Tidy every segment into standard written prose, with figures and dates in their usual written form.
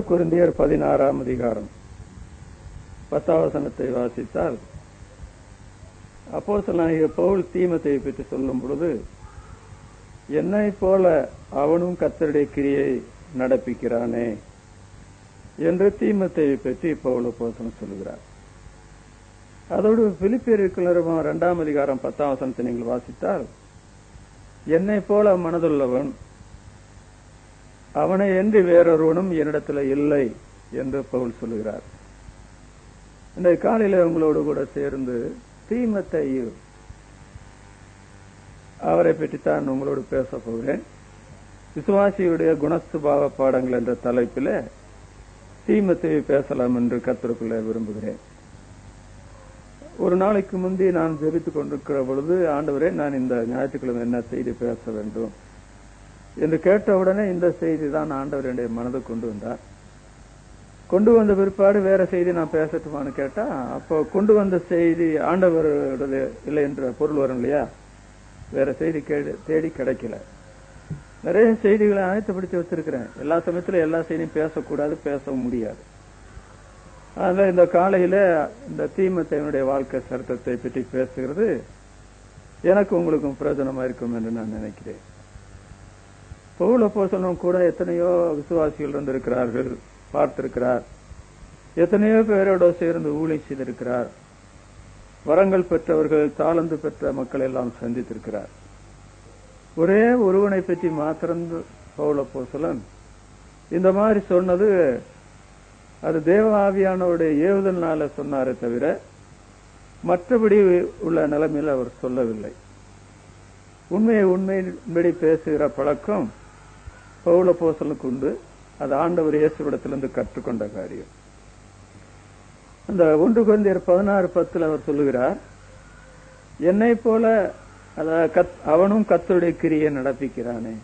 கொரிந்தியர் 16ஆம் அதிகாரம் 10ஆம் வசனத்தை வாசித்தால், அப்போஸ்தலனாகிய பவுல் தீமோத்தேயுவை பற்றி சொல்லும் பொழுது, என்னை போல அவனும் கர்த்தருடைய கிரியை நடப்பிக்கிறானே என்று தீமோத்தேயுவை பற்றி பவுல் அப்போஸ்தலன் சொல்கிறார். அதோடு பிலிப்பியருக்கு 2ஆம் அதிகாரம் 10ஆம் வசனத்தை நீங்கள் வாசித்தால், என்னை போல மனதுள்ளவன் அவனை என்று வேறொருவனும் என்னிடத்தில் இல்லை என்று பவுல் சொல்லுகிறார். இந்த காலையில உங்களோடு கூட சேர்ந்து தீமோத்தேயு அவரை பற்றித்தான் உங்களோடு பேச போகிறேன். விசுவாசியுடைய குணசுபாவ பாடங்கள் என்ற தலைப்பில் தீமோத்தேயு பேசலாம் என்று கர்த்தருக்குள்ளே விரும்புகிறேன். ஒரு நாளைக்கு முந்தி நான் ஜெபித்துக் கொண்டிருக்கிற பொழுது, ஆண்டவரே, நான் இந்த ஞாயிற்றுக்கிழமை என்ன செய்தி பேச வேண்டும் என்று கேட்டவுடனே இந்த செய்தி தான் ஆண்டவர் என்னுடைய மனதை கொண்டு வந்தார். கொண்டு வந்த பிற்பாடு வேற செய்தி நான் பேசட்டுமான்னு கேட்டா, அப்போ கொண்டு வந்த செய்தி ஆண்டவருடைய இல்லை என்ற பொருள் வரும் இல்லையா? வேற செய்தி தேடி கிடைக்கல. நிறைய செய்திகளை ஆயத்தப்படுத்தி வச்சிருக்கிறேன். எல்லா சமயத்துல எல்லா செய்தியும் பேசக்கூடாது, பேசவும் முடியாது. அதனால இந்த காலையில இந்த தீமோத்தேயுடைய வாழ்க்கை சரித்திரத்தை பற்றி பேசுகிறது எனக்கு உங்களுக்கும் பிரயோஜனமா இருக்கும் என்று நான் நினைக்கிறேன். பவுல் அப்போஸ்தலன் கூட எத்தனையோ விசுவாசிகள் இருந்திருக்கிறார்கள், பார்த்திருக்கிறார். எத்தனையோ பேரோட சேர்ந்து ஊழியம் செய்திருக்கிறார். வரங்கள் பெற்றவர்கள், தாளந்து பெற்ற மக்கள் எல்லாம் சந்தித்திருக்கிறார். ஒரே ஒருவனை பற்றி மாத்திரம் பவுல் அப்போஸ்தலன் இந்த மாதிரி சொன்னது, அது தேவ ஆவியானவருடைய ஏவுதல்னால சொன்னாரே தவிர மற்றபடி உள்ள நிலைமையில் அவர் சொல்லவில்லை. உண்மையின்படி பேசுகிற பழக்கம் பவுல் அப்போஸ்தலனுக்கு உண்டு. அது ஆண்டவர் இயேசுவிடத்திலிருந்து கற்றுக்கொண்ட காரியம். அந்த 1 கொரிந்தியர் 16:10 அவர் சொல்லுகிறார், என்னை போல அவனும் கர்த்தருடைய கிரியை நடப்பிக்கிறானே,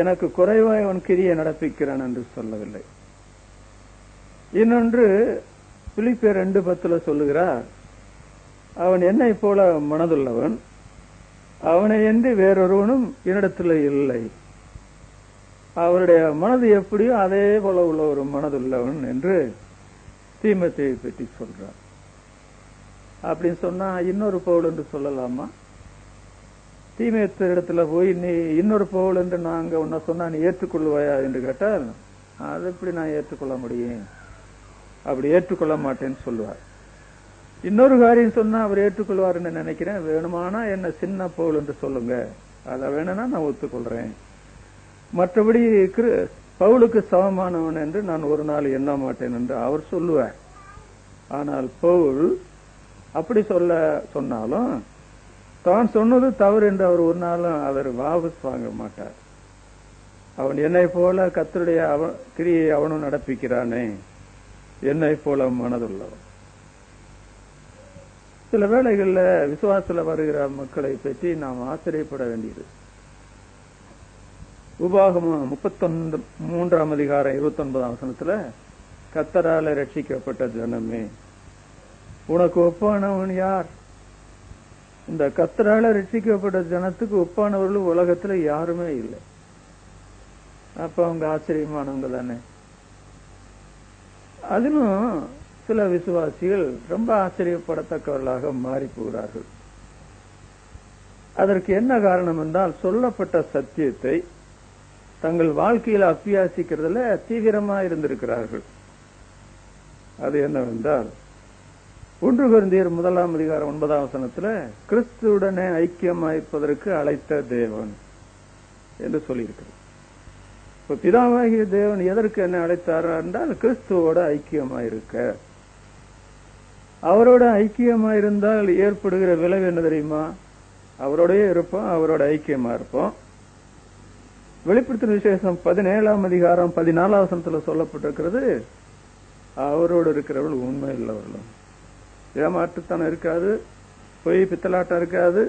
எனக்கு குறைவாய் அவன் கிரியை நடப்பிக்கிறான் என்று சொல்லவில்லை. இன்னொன்று பிலிப்பியர் 2:10 சொல்லுகிறார், அவன் என்னை போல மனதுள்ளவன் அவனை என்று வேறொருவனும் என்னிடத்தில் இல்லை. அவருடைய மனது எப்படியோ அதே போல உள்ள ஒரு மனதுள்ளவன் என்று தீமோத்தேயுவை பற்றி சொல்றார். அப்படின்னு சொன்னா இன்னொரு பவுல் என்று சொல்லலாமா? தீமோத்தேயு இடத்துல போய் நீ இன்னொரு பவுல் என்று நாங்க உன்ன சொன்னா நீ ஏற்றுக்கொள்வாயா என்று கேட்டால், அது எப்படி நான் ஏற்றுக்கொள்ள முடியும்? அப்படி ஏற்றுக்கொள்ள மாட்டேன்னு சொல்லுவார். இன்னொரு காரியம் சொன்னா அவர் ஏற்றுக்கொள்வார் நினைக்கிறேன். வேணுமானா என்ன சின்ன பவுல் என்று சொல்லுங்க, அதை வேணும்னா நான் ஒத்துக்கொள்றேன். மற்றபடி பவுலுக்கு சமமானவன் என்று நான் ஒரு நாள் எண்ண மாட்டேன் என்று அவர் சொல்லுவார். ஆனால் பவுல் அப்படி சொன்னாலும் தான் சொன்னது தவறு என்று அவர் ஒரு நாளும் அவர் வாபஸ் வாங்க மாட்டார். அவன் என்னை போல கர்த்தருடைய கிரியை அவனும் நடப்பிக்கிறானே, என்னை போல மனதுள்ளவன். சில வேளைகள்ல விசுவாசத்துல வருகிற மக்களை பற்றி நாம் ஆச்சரியப்பட வேண்டியது. உபாகமம் 33ஆம் அதிகாரம் 29ஆம் வசனத்துல, கர்த்தரால ரட்சிக்கப்பட்ட ஜனமே, உனக்கு ஒப்பானவன் யார்? இந்த கர்த்தரால ரட்சிக்கப்பட்ட ஜனத்துக்கு ஒப்பானவர்கள் உலகத்துல யாருமே இல்லை. அப்ப அவங்க ஆச்சரியமானவங்க தானே. அதிலும் சில விசுவாசிகள் ரொம்ப ஆச்சரியப்படத்தக்கவர்களாக மாறி போகிறார்கள். அதற்கு என்ன காரணம் என்றால், சொல்லப்பட்ட சத்தியத்தை தங்கள் வாழ்க்கையில் அபியாசிக்கிறதுல தீவிரமா இருந்திருக்கிறார்கள். அது என்னவென்றால், 1 கொரிந்தியர் 1ஆம் அதிகாரம் 9ஆம் வசனத்துல, கிறிஸ்துவுடனே ஐக்கியமாயிருப்பதற்கு அழைத்த தேவன் என்று சொல்லியிருக்கிறது. இப்ப பிதாவாகிய தேவன் எதற்கு என்ன அழைத்தார் என்றால், கிறிஸ்துவோட ஐக்கியமாயிருக்க. அவரோட ஐக்கியமாயிருந்தால் ஏற்படுகிற விளைவு என்ன தெரியுமா? அவரோடய இருப்போம், அவரோட ஐக்கியமா இருப்போம். வெளிப்படுத்தின விசேஷம் 17ஆம் அதிகாரம் 14ஆம் வசனத்துல சொல்லப்பட்டிருக்கிறது, அவரோடு இருக்கிறவர்கள் உண்மை உள்ளவர்களும். ஏமாற்றுத்தனம் இருக்காது, பொய் பித்தலாட்டம் இருக்காது,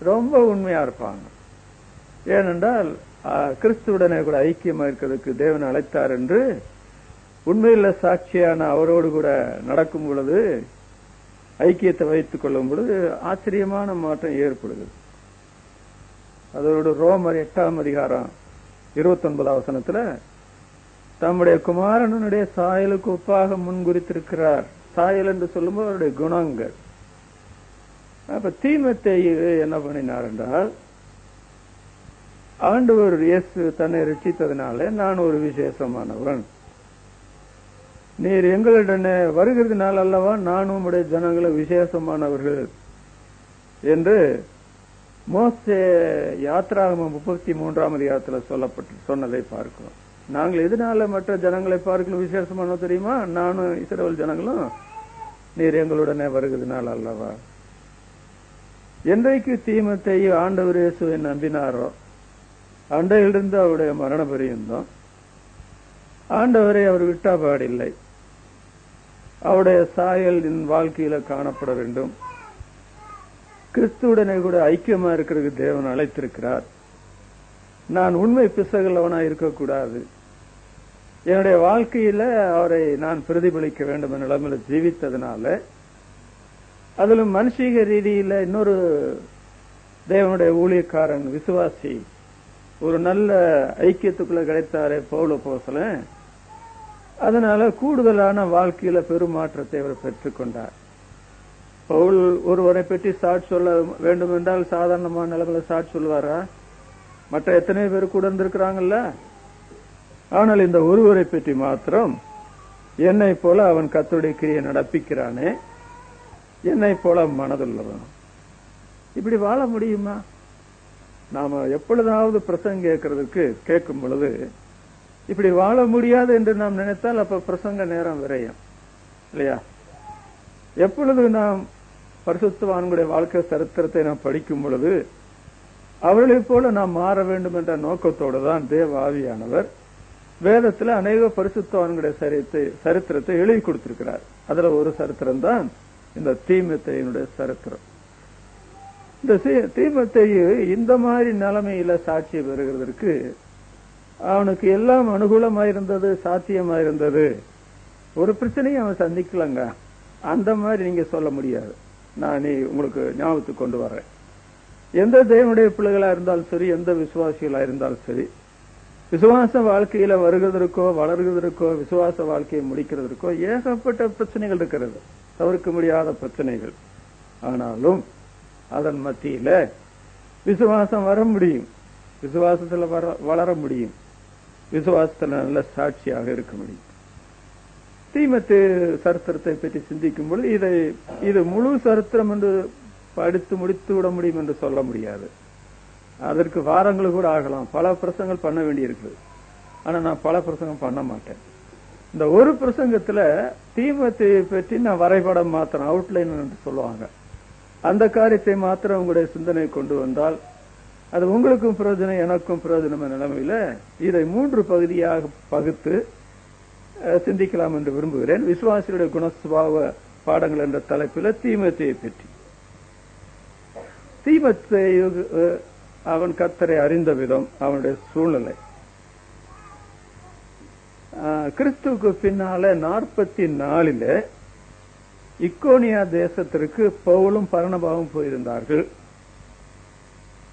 ரொம்ப உண்மையா இருப்பாங்க. ஏனென்றால் கிறிஸ்துவுடனே கூட ஐக்கியமா இருக்கிறதுக்கு தேவன் அழைத்தார் என்று உண்மையில சாட்சியான அவரோடு கூட நடக்கும் பொழுது, ஐக்கியத்தை வைத்துக் கொள்ளும் பொழுது ஆச்சரியமான மாற்றம் ஏற்படுகிறது. அதோடு ரோமர் 8ஆம் அதிகாரம் 29ஆம் வசனத்துல, தம்முடைய குமாரனுடைய சாயலுக்கு ஒப்பாக முன்குறித்திருக்கிறார். சாயல் என்று சொல்லும்போது அவருடைய குணங்கள். அப்ப தீமோத்தேயு என்ன பண்ணினார் என்றால், ஆண்டவர் இயேசு தன்னை ரட்சித்ததினாலே நான் ஒரு விசேஷமானவன், நீர் எங்களுடனே வருகிறதுனால அல்லவா நானும் உடைய ஜனங்களை விசேஷமானவர்கள் என்று மோசே யாத்ராகமம் 33ஆம் அதிகாரத்தில் சொன்னதை பார்க்கிறோம். நாங்கள் எதனால மற்ற ஜனங்களை பார்க்கல விசேஷமான தெரியுமா? நானும் இஸ்ரவேல் ஜனங்களும் நீர் எங்களுடனே வருகிறதுனால அல்லவா. என்றைக்கு தீமோத்தேயு ஆண்டவர் இயேசுவை நம்பினாரோ அண்டையிலிருந்து அவருடைய மரண பரியந்தம் ஆண்டவரை அவர் விட்டாபாடில்லை. அவருடைய சாயல் வாழ்க்கையில காணப்பட வேண்டும். கிறிஸ்துவுடனே கூட ஐக்கியமா இருக்கிறதுக்கு தேவன் அழைத்திருக்கிறார். நான் உண்மை பிசகலவனா இருக்கக்கூடாது. என்னுடைய வாழ்க்கையில அவரை நான் பிரதிபலிக்க வேண்டும் என்ற நிலைமையில ஜீவித்ததுனால, அதிலும் மனுஷீக ரீதியில இன்னொரு தேவனுடைய ஊழியக்காரன் விசுவாசி ஒரு நல்ல ஐக்கியத்துக்குள்ள கிடைத்தாரே பவுல் அப்போஸ்தலன், அதனால கூடுதலான வாழ்க்கையில பெருமாற்றத்தை அவர் பெற்றுக்கொண்டார். பவுல் ஒருவரை பற்றி சாட்சி சொல்ல வேண்டும் என்றால் சாதாரணமான நிலைமையில சாட்சி சொல்லுவாரா? மற்ற எத்தனை பேர் கூட இருந்திருக்கிறாங்கல்ல. ஆனால் இந்த ஒருவரை பற்றி மாத்திரம், என்னை போல அவன் கர்த்தருடைய கிரியை நடப்பிக்கிறானே, என்னை போல மனதுள்ளவன். இப்படி வாழ முடியுமா? நாம எப்பொழுதாவது பிரசங்கம் கேட்கும் பொழுது இப்படி வாழ முடியாது என்று நாம் நினைத்தால் அப்ப பிரசங்க நேரம் விரையும் இல்லையா? எப்பொழுது நாம் பரிசுத்தவான்களுடைய வாழ்க்கை சரித்திரத்தை நாம் படிக்கும் பொழுது அவர்களைப் போல நாம் மாற வேண்டும் என்ற நோக்கத்தோடு தான் தேவ ஆவியானவர் வேதத்தில் அநேக பரிசுத்தவான்களுடைய சரித்திரத்தை எழுதி கொடுத்திருக்கிறார். அதுல ஒரு சரித்திரம் தான் இந்த தீமோத்தேயுனுடைய சரித்திரம். இந்த தீமோத்தேயு இந்த மாதிரி நிலைமையில சாட்சி பெறுகிறதற்கு அவனுக்கு எல்லாம் அனுகூலமாயிருந்தது, சாத்தியமாயிருந்தது. ஒரு பிரச்சனையும் அவன் சந்திக்கலங்க. அந்த மாதிரி நீங்க சொல்ல முடியாது. நான் உங்களுக்கு ஞாபகத்துக்கு கொண்டு வர்றேன். எந்த தேவனுடைய பிள்ளைகளா இருந்தாலும் சரி, எந்த விசுவாசிகளா இருந்தாலும் சரி, விசுவாச வாழ்க்கையில வருகிறதற்கோ வளர்கிறதற்கோ விசுவாச வாழ்க்கையை முடிக்கிறதற்கோ ஏகப்பட்ட பிரச்சனைகள் இருக்கிறது, தவிர்க்க முடியாத பிரச்சனைகள். ஆனாலும் அதன் மத்தியில விசுவாசம் வர முடியும், விசுவாசத்துல வளர முடியும், விசுவாசத்துல நல்ல சாட்சியாக இருக்க முடியும். தீமோத்தேயு சரித்திரத்தை பற்றி சிந்திக்கும் பொழுது இது முழு சரித்திரம் என்று படித்து முடித்து விட முடியும் என்று சொல்ல முடியாது. அதற்கு வாரங்கள் கூட ஆகலாம். பல பிரசங்கள் பண்ண வேண்டியிருக்கு. ஆனா நான் பல பிரசங்கம் பண்ண மாட்டேன். இந்த ஒரு பிரசங்கத்துல தீமோத்தேயு பற்றி நான் வரைபடம் மாத்திரம், அவுட்லைன் என்று சொல்லுவாங்க, அந்த காரியத்தை மாத்திரம் உங்களுடைய சிந்தனை கொண்டு வந்தால் அது உங்களுக்கும் பிரயோஜனம், எனக்கும் பிரயோஜனம் நிலைமையில இதை 3 பகுதியாக பகுத்து சிந்திக்கலாம் என்று விரும்புகிறேன். விசுவாசியுடைய குணசுபாவ பாடங்கள் என்ற தலைப்பில் தீமோத்தேயு பற்றி. தீமோத்தேயு அவன் கர்த்தரை அறிந்த விதம், அவனுடைய சூழ்நிலை. கிறிஸ்துவுக்கு பின்னால 44 இக்கோனியா தேசத்திற்கு பவுலும் பர்னபாவும் போயிருந்தார்கள்.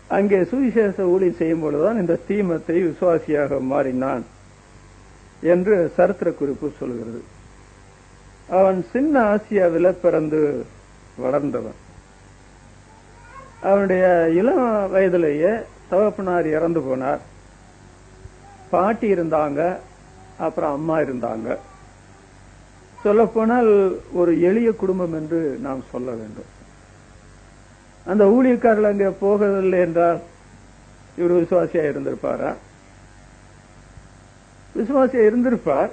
அங்கே சுவிசேஷ ஊழியம் செய்யும் பொழுதுதான் இந்த தீமோத்தேயு விசுவாசியாக மாறினான் என்று சரித்திர குறிப்பு சொல்கிறது. அவன் சின்ன ஆசியாவில் பிறந்து வளர்ந்தவன். அவனுடைய இளம் வயதிலேயே தகப்பனார் இறந்து போனார். பாட்டி இருந்தாங்க, அப்புறம் அம்மா இருந்தாங்க. சொல்ல போனால் ஒரு எளிய குடும்பம் என்று நாம் சொல்ல வேண்டும். அந்த ஊழியக்காரர்கள் அங்கே போகவில்லை என்றால் இவர் விசுவாசியா இருந்திருப்பாரா? விசுவாசியா இருந்திருப்பார்.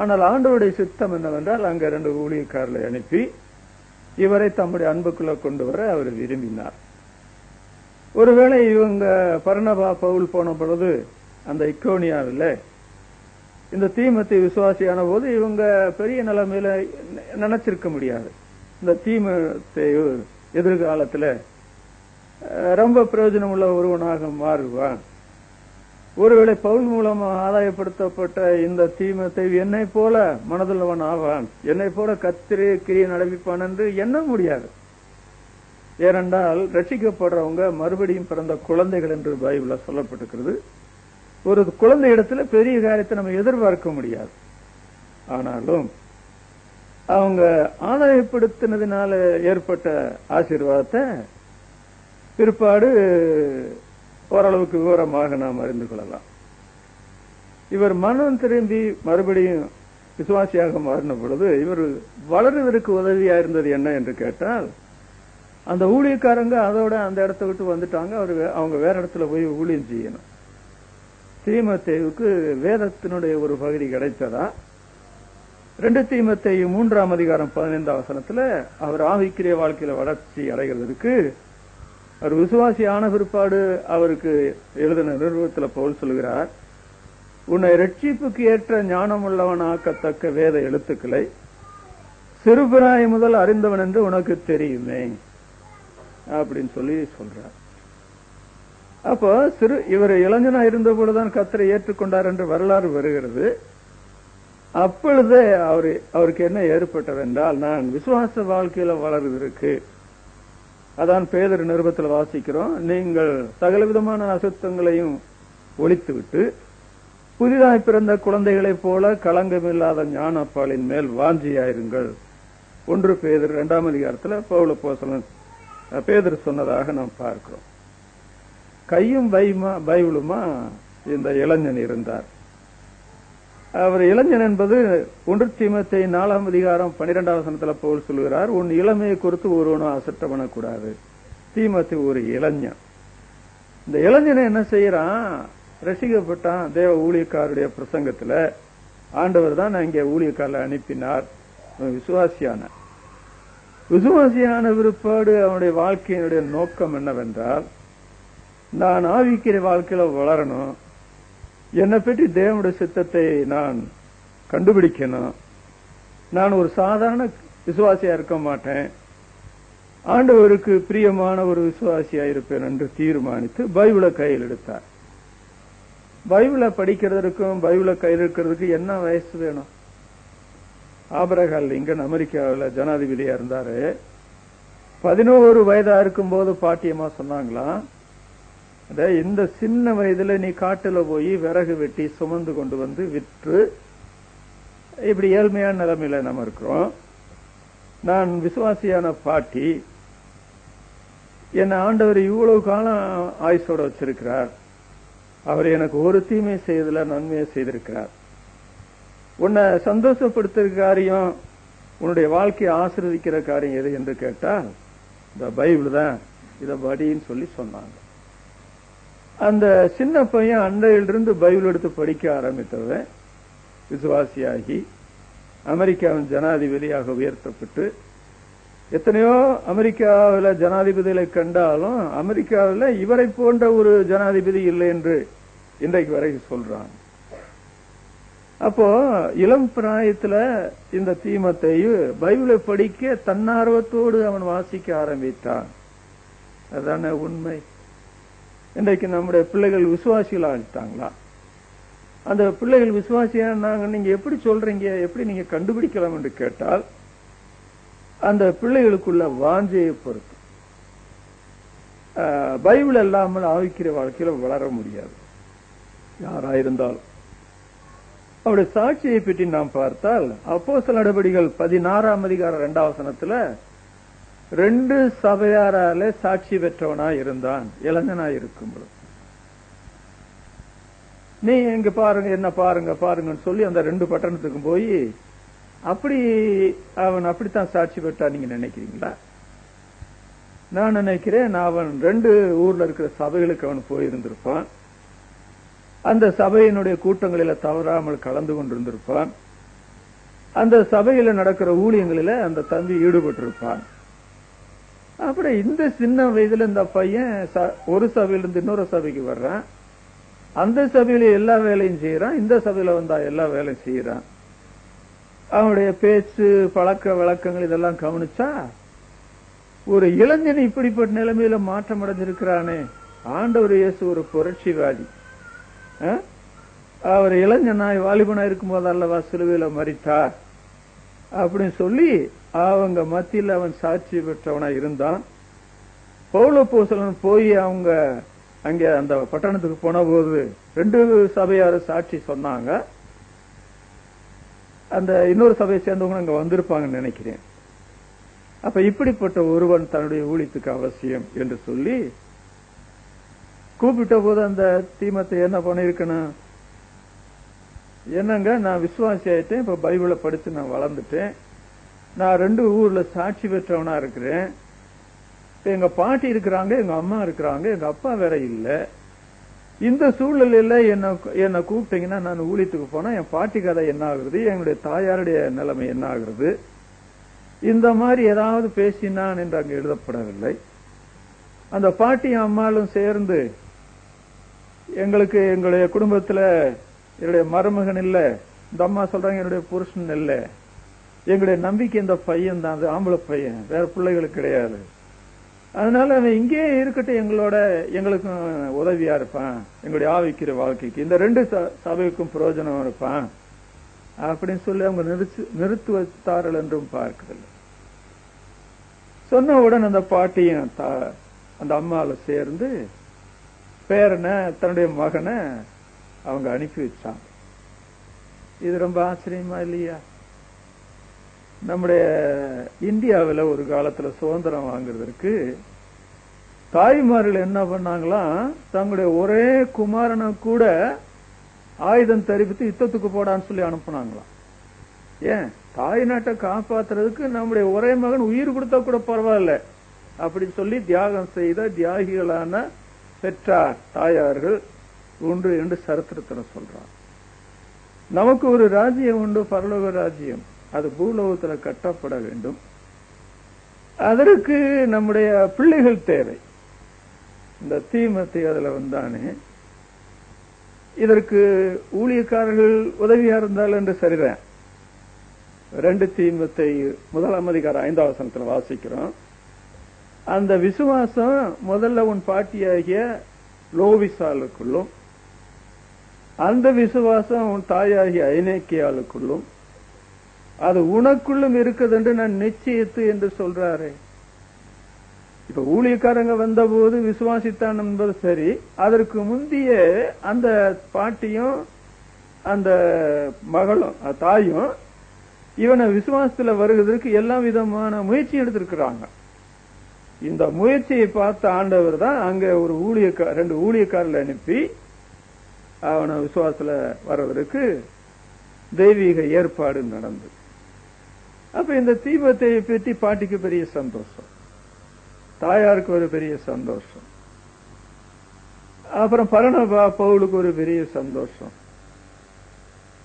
ஆனால் ஆண்டவருடைய சித்தம் என்னவென்றால் அங்க 2 ஊழியக்காரர்களை அனுப்பி இவரை தம்முடைய அன்புக்குள்ள கொண்டு வர அவர் விரும்பினார். ஒருவேளை இவங்க பர்னபா பவுல் போன பொழுது அந்த இக்கோனியாவில் இந்த தீமோத்தேயு விசுவாசியான போது இவங்க பெரிய நிலைமையில நினைச்சிருக்க முடியாது. இந்த தீமோத்தேயு எதிர்காலத்துல ரொம்ப பிரயோஜனம் உள்ள ஒருவனாக மாறுவான். ஒருவேளை பவுல் மூலமாக ஆதாயப்படுத்தப்பட்ட இந்த தீமோத்தேயு என்னை போல மனதுள்ளவன் ஆவான், என்னை போல கர்த்தரே கிரியை நடப்பிப்பான் என்று எண்ண முடியாது. ஏனென்றால் ரட்சிக்கப்படுறவங்க மறுபடியும் பிறந்த குழந்தைகள் என்று பைபிள்ல சொல்லப்பட்டிருக்கிறது. ஒரு குழந்தை இடத்துல பெரிய காரியத்தை நம்ம எதிர்பார்க்க முடியாது. ஆனாலும் அவங்க ஆதாயப்படுத்தினதுனால ஏற்பட்ட ஆசீர்வாதத்தை பிற்பாடு ஓரளவுக்கு விவரமாக நாம் அறிந்து கொள்ளலாம். இவர் மனம் திரும்பி மறுபடியும் விசுவாசியாக மாறின பொழுது இவர் வளர்வதற்கு உதவியா இருந்தது என்ன என்று கேட்டால், அந்த ஊழியக்காரங்க அதோட அந்த இடத்தை விட்டு வந்துட்டாங்க. அவங்க வேற இடத்துல போய் ஊழியம் செய்யணும். தீமோத்தேயுவுக்கு வேதத்தினுடைய ஒரு பகுதி கிடைத்ததா? 2 தீமோத்தேயு 3ஆம் அதிகாரம் 15ஆம் வசனத்துல அவர் ஆவிக்குரிய வாழ்க்கையில வளர்ச்சி அடைகிறதுக்கு அவர் விசுவாசி ஆன பிற்பாடு அவருக்கு எழுதின நிருபத்தில் பவுல் சொல்கிறார், உன்னை ரட்சிப்புக்கு ஏற்ற ஞானம் உள்ளவனாக்கத்தக்க வேத எழுத்துக்களை சிறுபிராய முதல் அறிந்தவன் என்று உனக்கு தெரியுமே அப்படின்னு சொல்லி சொல்றார். அப்போ இவர் இளைஞனா இருந்த போதுதான் கர்த்தரை ஏற்றுக்கொண்டார் என்று வரலாறு வருகிறது. அப்பொழுதே அவருக்கு என்ன ஏற்பட்டது என்றால், நான் விசுவாச வாழ்க்கையில வளர்வதற்கு, அதான் பேதுரு நிருபத்தில் வாசிக்கிறோம், நீங்கள் சகலவிதமான அசுத்தங்களையும் ஒழித்துவிட்டு புதிதாய் பிறந்த குழந்தைகளைப் போல களங்கமில்லாத ஞானப்பாலின் மேல் வாஞ்சியாயிருங்கள். 1 பேதுரு 2ஆம் அதிகாரத்தில் பவுல் அப்போஸ்தலன் பேதுரு சொன்னதாக நாம் பார்க்கிறோம். கையும் பைபிளுமா இந்த இளைஞன் இருந்தார். அவர் இளைஞன் என்பது 1 தீமோத்தேயு 4ஆம் அதிகாரம் 12ஆம் வசனத்தில் பவுல் சொல்கிறார், உன் இளமையை குறித்து ஒருவனும் அசட்ட பண்ணக்கூடாது. தீமோத்தேயு ஒரு இளைஞன். இந்த இளைஞனை என்ன செய்யறான்? ரசிக்கப்பட்டான். தேவ ஊழியக்காருடைய பிரசங்கத்துல ஆண்டவர் தான் இங்கே ஊழியக்காரரை அனுப்பினார். விசுவாசியான விருப்பாடு அவனுடைய வாழ்க்கையினுடைய நோக்கம் என்னவென்றால், நான் ஆவிக்கிற வாழ்க்கையில வளரணும், என்னை பற்றி தேவனுடைய சித்தத்தை நான் கண்டுபிடிக்கணும், நான் ஒரு சாதாரண விசுவாசியா இருக்க மாட்டேன், ஆண்டவருக்கு பிரியமான ஒரு விசுவாசியா இருப்பேன் என்று தீர்மானித்து பைபிளை கையில் எடுத்தார். பைபிளை படிக்கிறதுக்கும் பைபிளை கையில் இருக்கிறதுக்கு என்ன வயசு வேணும்? ஆபிரகாம் லிங்கன் அமெரிக்காவில் ஜனாதிபதியா இருந்தாரு. 11 வயதா இருக்கும் போது பாட்டியமா சொன்னாங்களாம், இந்த சின்ன வயதுல நீ காட்டுல போய் விறகு வெட்டி சுமந்து கொண்டு வந்து விற்று, இப்படி ஏழ்மையான நிலைமையில நம்ம இருக்கிறோம், நான் விசுவாசியான பாட்டி, என்ன ஆண்டவர் இவ்வளவு காலம் ஆயுசோட வச்சிருக்கிறார், அவர் எனக்கு ஒரு தீமை செய்தல நன்மையை செய்திருக்கிறார், உன்னை சந்தோஷப்படுத்துற காரியம், உன்னுடைய வாழ்க்கையை ஆசீர்வதிக்கிற காரியம் எது என்று கேட்டால் இந்த பைபிள் தான், இத படின்னு சொல்லி சொன்னாங்க. அந்த சின்ன பையன் அண்டையிலிருந்து பைபிள் எடுத்து படிக்க ஆரம்பித்தவன் விசுவாசியாகி அமெரிக்காவின் ஜனாதிபதியாக உயர்த்தப்பட்டு, எத்தனையோ அமெரிக்காவில் ஜனாதிபதிகளை கண்டாலும் அமெரிக்காவில் இவரை போன்ற ஒரு ஜனாதிபதி இல்லை என்று இன்றைக்கு வரைக்கும் சொல்றாங்க. அப்போ இளம் பிராயத்துல இந்த தீமோத்தேயு பைபிளை படிக்க தன்னார்வத்தோடு அவன் வாசிக்க ஆரம்பித்தான். அதான உண்மை. இன்றைக்கு நம்முடைய பிள்ளைகள் விசுவாசிகள் ஆகிட்டாங்களா? அந்த பிள்ளைகள் விசுவாசியானாங்க நீங்க எப்படி சொல்றீங்க, எப்படி நீங்க கண்டுபிடிக்கலாம் என்று கேட்டால், அந்த பிள்ளைகளுக்குள்ள வாஞ்சையை பொறுத்து. பைபிள் இல்லாமல் ஆவிக்கிற வாழ்க்கையில வளர முடியாது யாராயிருந்தாலும். அவருடைய சாட்சியை பற்றி நாம் பார்த்தால், அப்போஸ்தலர் நடபடிகள் 16ஆம் அதிகாரம் 2ஆம் வசனத்துல 2 சபையாராலே சாட்சி பெற்றவனாய் இருந்தான் இளைஞனாய் இருக்கும்போது. நீ இங்க பாருங்க, என்ன பாருங்க பாருங்கன்னு சொல்லி அந்த 2 பட்டணத்துக்கும் போய் அவன் அப்படித்தான் சாட்சி பெற்றான் நீங்க நினைக்கிறீங்களா? நான் நினைக்கிறேன் அவன் 2 ஊர்ல இருக்கிற சபைகளுக்கு அவன் போயிருந்திருப்பான். அந்த சபையினுடைய கூட்டங்களில தவறாமல் கலந்து கொண்டிருந்திருப்பான். அந்த சபையில நடக்கிற ஊழியங்களில அந்த தம்பி ஈடுபட்டிருப்பான். அப்படி இந்த சின்ன வயதுல இந்த பையன் ஒரு சபையிலிருந்து இன்னொரு சபைக்கு வர்றான். அந்த சபையில எல்லா வேலையும் செய்யறான், இந்த சபையில வந்தா எல்லா வேலையும் செய்யறான். அவனுடைய பேச்சு பழக்க வழக்கங்கள் இதெல்லாம் கவனிச்சா, ஒரு இளைஞன் இப்படிப்பட்ட நிலைமையில மாற்றம் அடைஞ்சிருக்கிறானே, ஆண்டவர் இயேசு ஒரு புரட்சிவாதி. அவர் இளைஞனாய் வாலிபனா இருக்கும் போது அல்லவா சிலுவையில மரித்தார் அப்படின்னு சொல்லி அவங்க மத்தியில் அவன் சாட்சி பெற்றவனா இருந்தான். பவுல் அப்போஸ்தலன் போய் அவங்க அங்க அந்த பட்டணத்துக்கு போன போது 2 சபையார் சாட்சி சொன்னாங்க. அந்த இன்னொரு சபையை சேர்ந்தவங்க அங்க வந்திருப்பாங்கன்னு நினைக்கிறேன். அப்ப இப்படிப்பட்ட ஒருவன் தன்னுடைய ஊழியத்துக்கு அவசியம் என்று சொல்லி கூப்பிட்ட போது அந்த தீமத்தை என்ன பண்ணிருக்கணும், என்னங்க நான் விசுவாசி ஆயிட்டேன், இப்ப பைபிளை படிச்சு நான் வளர்ந்துட்டேன், நான் 2 ஊர்ல சாட்சி பெற்றவனா இருக்கிறேன், எங்க பாட்டி இருக்கிறாங்க, எங்க அம்மா இருக்கிறாங்க, எங்க அப்பா வேற இல்ல, இந்த சூழ்நிலையில என்ன கூப்பிட்டீங்கன்னா நான் ஊழியத்துக்கு போனா என் பாட்டி கதை என்ன ஆகுறது, என்னுடைய தாயாருடைய நிலைமை என்ன ஆகுறது, இந்த மாதிரி ஏதாவது பேசினான் என்று அங்கு எழுதப்படவில்லை. அந்த பாட்டியும் அம்மாலும் சேர்ந்து எங்களுக்கு எங்களுடைய குடும்பத்துல என்னுடைய மருமகன் இல்ல, இந்த அம்மா சொல்றாங்க என்னுடைய புருஷன் இல்ல, எங்களுடைய நம்பிக்கை இந்த பையன் தான், அது ஆம்பளை பையன், வேற பிள்ளைகளுக்கு கிடையாது, அதனால அவன் இங்கே இருக்கட்டும், எங்களுக்கும் உதவியா இருப்பான், எங்களுடைய ஆவிக்கிற வாழ்க்கைக்கு இந்த 2 சபைக்கும் பிரயோஜனம் இருப்பான் அப்படின்னு சொல்லி அவங்க நிறுத்தி வச்சார்கள் என்றும் பார்க்கவில்லை. சொன்னவுடன் அந்த பாட்டியும் அந்த அம்மால சேர்ந்து பேரனை தன்னுடைய மகனை அவங்க அனுப்பி வச்சாங்க. இது ரொம்ப ஆச்சரியமா இல்லையா? நம்முடைய இந்தியாவில் ஒரு காலத்துல சுதந்திரம் வாங்குறதுக்கு தாய்மார்கள் என்ன பண்ணாங்களாம், தங்களுடைய ஒரே குமாரனை கூட ஆயுதம் தரிப்பித்து யுத்தத்துக்கு போடான்னு சொல்லி அனுப்புனாங்களாம். ஏன்? தாய் நாட்டை காப்பாத்துறதுக்கு நம்முடைய ஒரே மகன் உயிர் கொடுத்தா கூட பரவாயில்ல அப்படி சொல்லி தியாகம் செய்த தியாகிகளான பெற்றார் தாயார்கள் உண்டு என்று சரித்திரத்தில் சொல்றார். நமக்கு ஒரு ராஜ்யம் உண்டு, பரலோக ராஜ்யம், அது பூலோகத்தில் கட்டப்பட வேண்டும். அதற்கு நம்முடைய பிள்ளைகள் தேவை. இந்த தீமத்தை அதுல வந்தானே, இதற்கு ஊழியக்காரர்கள் உதவியா இருந்தால் என்று சரிதான். 2 தீமத்தை 1 அதிகாரம் 5வது வசனத்தில் வாசிக்கிறோம். அந்த விசுவாசம் முதல்ல உன் பாட்டியாகிய லோவிசாலுக்குள்ளும், அந்த விசுவாசம் உன் தாயாகிய ஐநேக்கியாளுக்குள்ளும், அது உனக்குள்ளும் இருக்குது என்று நான் நிச்சயித்து என்று சொல்றாரு. இப்ப ஊழியக்காரங்க வந்த போது விசுவாசித்தான் என்பது சரி, அதற்கு முந்தைய அந்த பாட்டியும் அந்த மகளும் தாயும் இவனை விசுவாசத்துல வருவதற்கு எல்லா விதமான முயற்சி எடுத்திருக்கிறாங்க. இந்த முயற்சியை பார்த்த ஆண்டவர் தான் அங்க ஒரு 2 ஊழியக்காரர்களை அனுப்பி அவனை விசுவாசத்துல வர்றதற்கு தெய்வீக ஏற்பாடு நடந்தது. அப்ப இந்த தீபத்தை பற்றி பாட்டிக்கு பெரிய சந்தோஷம், தாயாருக்கு ஒரு பெரிய சந்தோஷம், அப்புறம் பரணபா பவுலுக்கு ஒரு பெரிய சந்தோஷம்.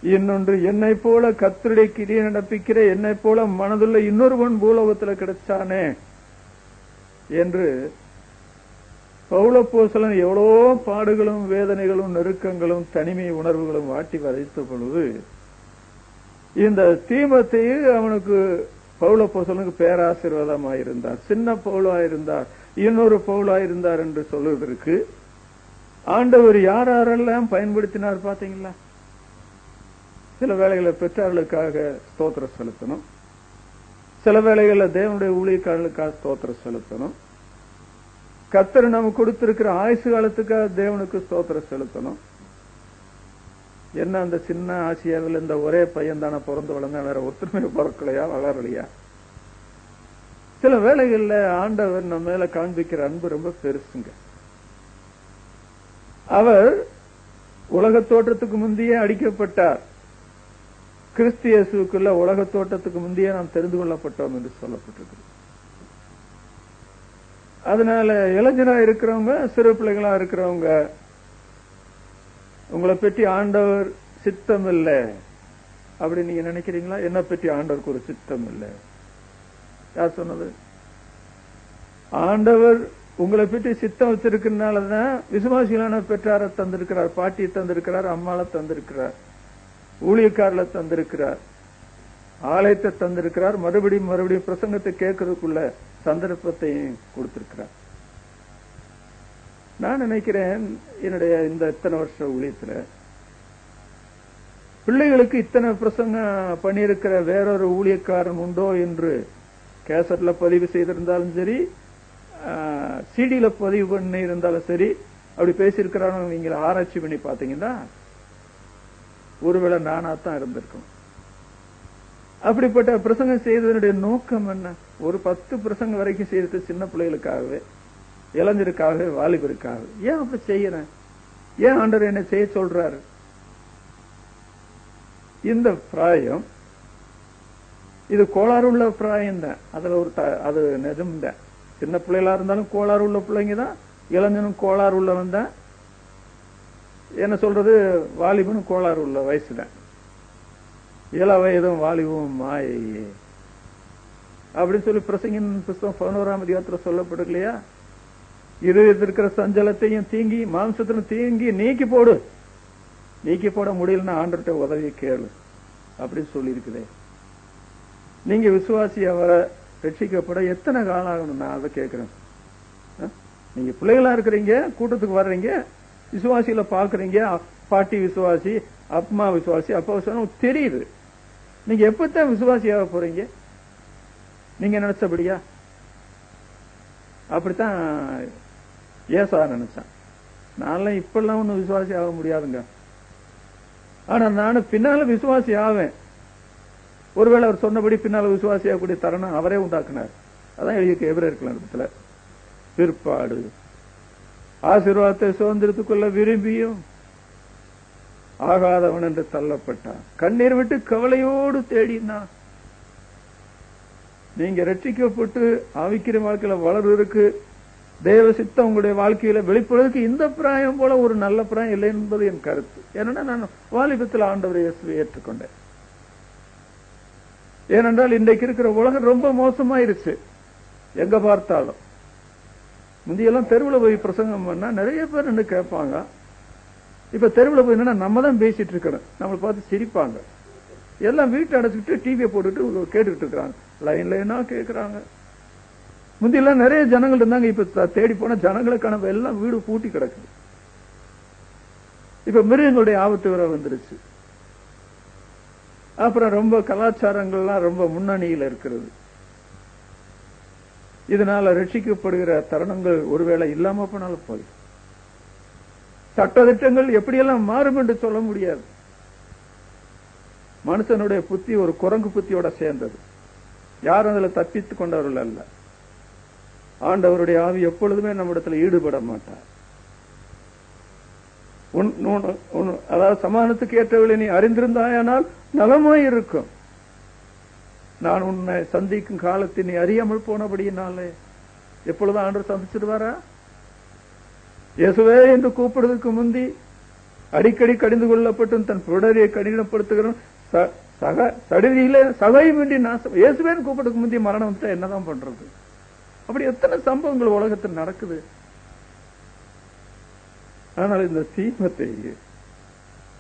இன்னொன்று, என்னை போல கர்த்தருடைய கிரியை நடப்பிக்கிற என்னை போல மனதுள்ள இன்னொருவன் பூலோகத்தில் கிடைச்சானே என்று பவுலப்போஸ்தலன் எவ்வளோ பாடுகளும் வேதனைகளும் நெருக்கங்களும் தனிமை உணர்வுகளும் வாட்டி வதைத்த பொழுது இந்த தீமோத்தேயு அவனுக்கு பவுலப்போஸ்தலனுக்கு பேராசீர்வாதமாயிருந்தார். சின்ன பவுலாயிருந்தார், இன்னொரு பவுலாயிருந்தார் என்று சொல்வதற்கு ஆண்டவர் யாரெல்லாம் பயன்படுத்தினார் பாத்தீங்களா? சில வேளைகளில் பெற்றார்களுக்காக ஸ்தோத்திரம் செலுத்தணும், சில வேளைகளில் தேவனுடைய ஊழியக்காரர்களுக்காக ஸ்தோத்திரம் செலுத்தணும், கர்த்தர் நமக்கு கொடுத்திருக்கிற ஆயுசு காலத்துக்காக தேவனுக்கு ஸ்தோத்திரம் செலுத்தணும். என்ன அந்த சின்ன ஆசியாவில் இந்த ஒரே பையன் தானே பிறந்து வளர்ந்தா, வேற ஒத்துமை பிறக்கலையா, வளரலையா? சில வேளைகள்ல ஆண்டவர் நம்ம மேல காண்பிக்கிற அன்பு ரொம்ப பெருசுங்க. அவர் உலக தோற்றத்துக்கு முந்தையே அடிக்கப்பட்டார். கிறிஸ்து இயேசுக்குள்ள உலக தோற்றத்துக்கு முந்தையே நாம் தெரிந்து கொள்ளப்பட்டோம் என்று சொல்லப்பட்டிருக்கு. அதனால இளைஞரா இருக்கிறவங்க, சிறு பிள்ளைகளா இருக்கிறவங்க, உங்களை பற்றி ஆண்டவர் சித்தம் இல்லை அப்படி நீங்க நினைக்கிறீங்களா? என்ன பற்றி ஆண்டவருக்கு ஒரு சித்தம் இல்லை? யார் சொன்னது? ஆண்டவர் உங்களை பற்றி சித்தம் வச்சிருக்கிறதுனாலதான் விசுவாசிகளான பெற்றார தந்திருக்கிறார், பாட்டியை தந்திருக்கிறார், அம்மாளை தந்திருக்கிறார், ஊழியக்காரர்களை தந்திருக்கிறார், ஆலயத்தை தந்திருக்கிறார், மறுபடியும் பிரசங்கத்தை கேட்கறதுக்குள்ள சந்தர்ப்பத்தையும் கொடுத்திருக்கிறார். நான் நினைக்கிறேன் என்னுடைய இந்த இத்தனை வருஷ ஊழியத்துல பிள்ளைகளுக்கு இத்தனை பிரசங்கம் பண்ணியிருக்கிற வேறொரு ஊழியக்காரன் உண்டோ என்று கேசட்ல பதிவு செய்திருந்தாலும் சரி, சிடியில பதிவு பண்ணி இருந்தாலும் சரி, அப்படி பேசியிருக்கிறாங்க நீங்க ஆராய்ச்சி பண்ணி பாத்தீங்கன்னா ஒருவேளை நானாத்தான் இருந்திருக்கும். அப்படிப்பட்ட பிரசங்கம் செய்ததனுடைய நோக்கம் என்ன? ஒரு 10 பிரசங்கம் வரைக்கும் செய்யறது சின்ன பிள்ளைகளுக்காகவே, இளைஞருக்காகவே, வாலிபருக்காக. ஏன் அப்படி செய்யறேன்? ஏன் ஆண்டவர் என்ன செய்ய சொல்றாரு? இந்த பிராயம் இது கோளாறு உள்ள பிராயம் தான். அதுல ஒரு அது நிஜம் தான். சின்ன பிள்ளைகளா இருந்தாலும் கோளாறு உள்ள பிள்ளைங்க தான், இளைஞனும் கோளாறு உள்ளவன் தான். என்ன சொல்றது, வாலிபனும் கோளாறு உள்ள வயசுதான். இள வயதும் வாலிபும் மாயையே அப்படின்னு சொல்லி பிரசங்கின் புஸ்தகம் 11ஆம் அதிகாரத்துல சொல்லப்படும் இல்லையா? இருதயத்தில் இருக்கிற சஞ்சலத்தையும் தீங்கி மாம்சத்திலும் தீங்கி நீக்கி போடு. நீக்கி போட முடியலன்னா ஆண்டவர்கிட்ட உதவி கேளு அப்படின்னு சொல்லி இருக்குதே. நீங்க விசுவாசியா வர ரட்சிக்கப்பட எத்தனை காலம் ஆகணும்? நான் அதை கேட்கிறேன். நீங்க பிள்ளைகளா இருக்கிறீங்க, கூட்டத்துக்கு வர்றீங்க, விசுவாசியில பாக்குறீங்க, பாட்டி விசுவாசி, அம்மா விசுவாசி, அப்பா விசுவாசி தெரியுது. நீங்க எப்பத்தான் விசுவாசியாக போறீங்க? நீங்க நினைச்சபடியா? அப்படித்தான் ஏசா நினைச்சான். நான்லாம் இப்பெல்லாம் ஒன்னும் விசுவாசி ஆக முடியாதுங்க, ஆனா நானும் பின்னால விசுவாசி ஆவேன். ஒருவேளை அவர் சொன்னபடி பின்னால விசுவாசி ஆகக்கூடிய தருணம் அவரே உண்டாக்குனார். அதான் எழுதிய எபிரேயர்ல பிற்பாடு ஆசீர்வாதத்தை சுதந்திரத்துக்குள்ள விரும்பியும் ஆகாதவன் என்று தள்ளப்பட்டான், கண்ணீர் விட்டு கவலையோடு தேடினான். நீங்க ரட்சிக்கப்பட்டு ஆவிக்கிற வாழ்க்கையில வளர்வதற்கு, தேவ சித்தம் உங்களுடைய வாழ்க்கையில வெளிப்படுவதற்கு இந்த பிராயம் போல ஒரு நல்ல பிராயம் இல்லை என்பது என் கருத்து. ஏன்னா நான் வாலிபத்தில் ஆண்டவரை இயேசுவை ஏற்றுக்கொண்டேன். ஏனென்றால் இன்றைக்கு இருக்கிற உலகம் ரொம்ப மோசமாயிருச்சு. எங்க பார்த்தாலும் முந்தியெல்லாம் தெருவில் போய் பிரசங்கம் பண்ணா நிறைய பேர் நின்று கேட்பாங்க. இப்ப தெருவில் போய் என்னன்னா நம்ம தான் பேசிட்டு இருக்கணும், நம்மளை பார்த்து சிரிப்பாங்க. எல்லாம் வீட்டை அடைச்சிட்டு டிவியை போட்டுட்டு கேட்டுட்டு இருக்கிறாங்க, லைன் லைனா கேட்கிறாங்க. முந்தியெல்லாம் நிறைய ஜனங்கள் இருந்தாங்க, இப்ப தேடி போன ஜனங்களுக்கான எல்லாம் வீடு பூட்டி கிடக்குது. இப்ப மிருகங்களுடைய ஆபத்து வர வந்துருச்சு. அப்புறம் ரொம்ப கலாச்சாரங்கள்லாம் ரொம்ப முன்னணியில் இருக்கிறது. இதனால ரட்சிக்கப்படுகிற தருணங்கள் ஒருவேளை இல்லாம போனாலும் போய் சட்டதிட்டங்கள் எப்படியெல்லாம் மாறும் என்று சொல்ல முடியாது. மனுஷனுடைய புத்தி ஒரு குரங்கு புத்தியோட சேர்ந்தது. யாரும் அதுல தப்பித்துக் கொண்டவர்கள் அல்ல. ஆண்டவருடைய ஆவி எப்பொழுதுமே நம்மிடத்தில் ஈடுபட மாட்டார். அதாவது சமானத்துக்கு ஏற்றவர்களை நீ அறிந்திருந்தாயானால் நலமாய் இருக்கும். நான் உன்னை சந்திக்கும் காலத்தை நீ அறியாமல் போனபடியினாலே எப்பொழுதும் ஆண்டவர் சந்திச்சிருவாரா? இயேசுவே என்று கூப்பிடுவதற்கு முந்தி அடிக்கடி கடிந்து கொள்ளப்பட்டும் தன் புடரியை கடினப்படுத்துகிறோம் சடுதியில சகைமின்றி நாசம். இயேசுவேன்னு கூப்பிடுறதுக்கு முந்தி மரணம் வந்துட்டா என்னதான் பண்றது? அப்படி எத்தனை சம்பவங்கள் உலகத்தில் நடக்குது. ஆனால் இந்த தீமத்தை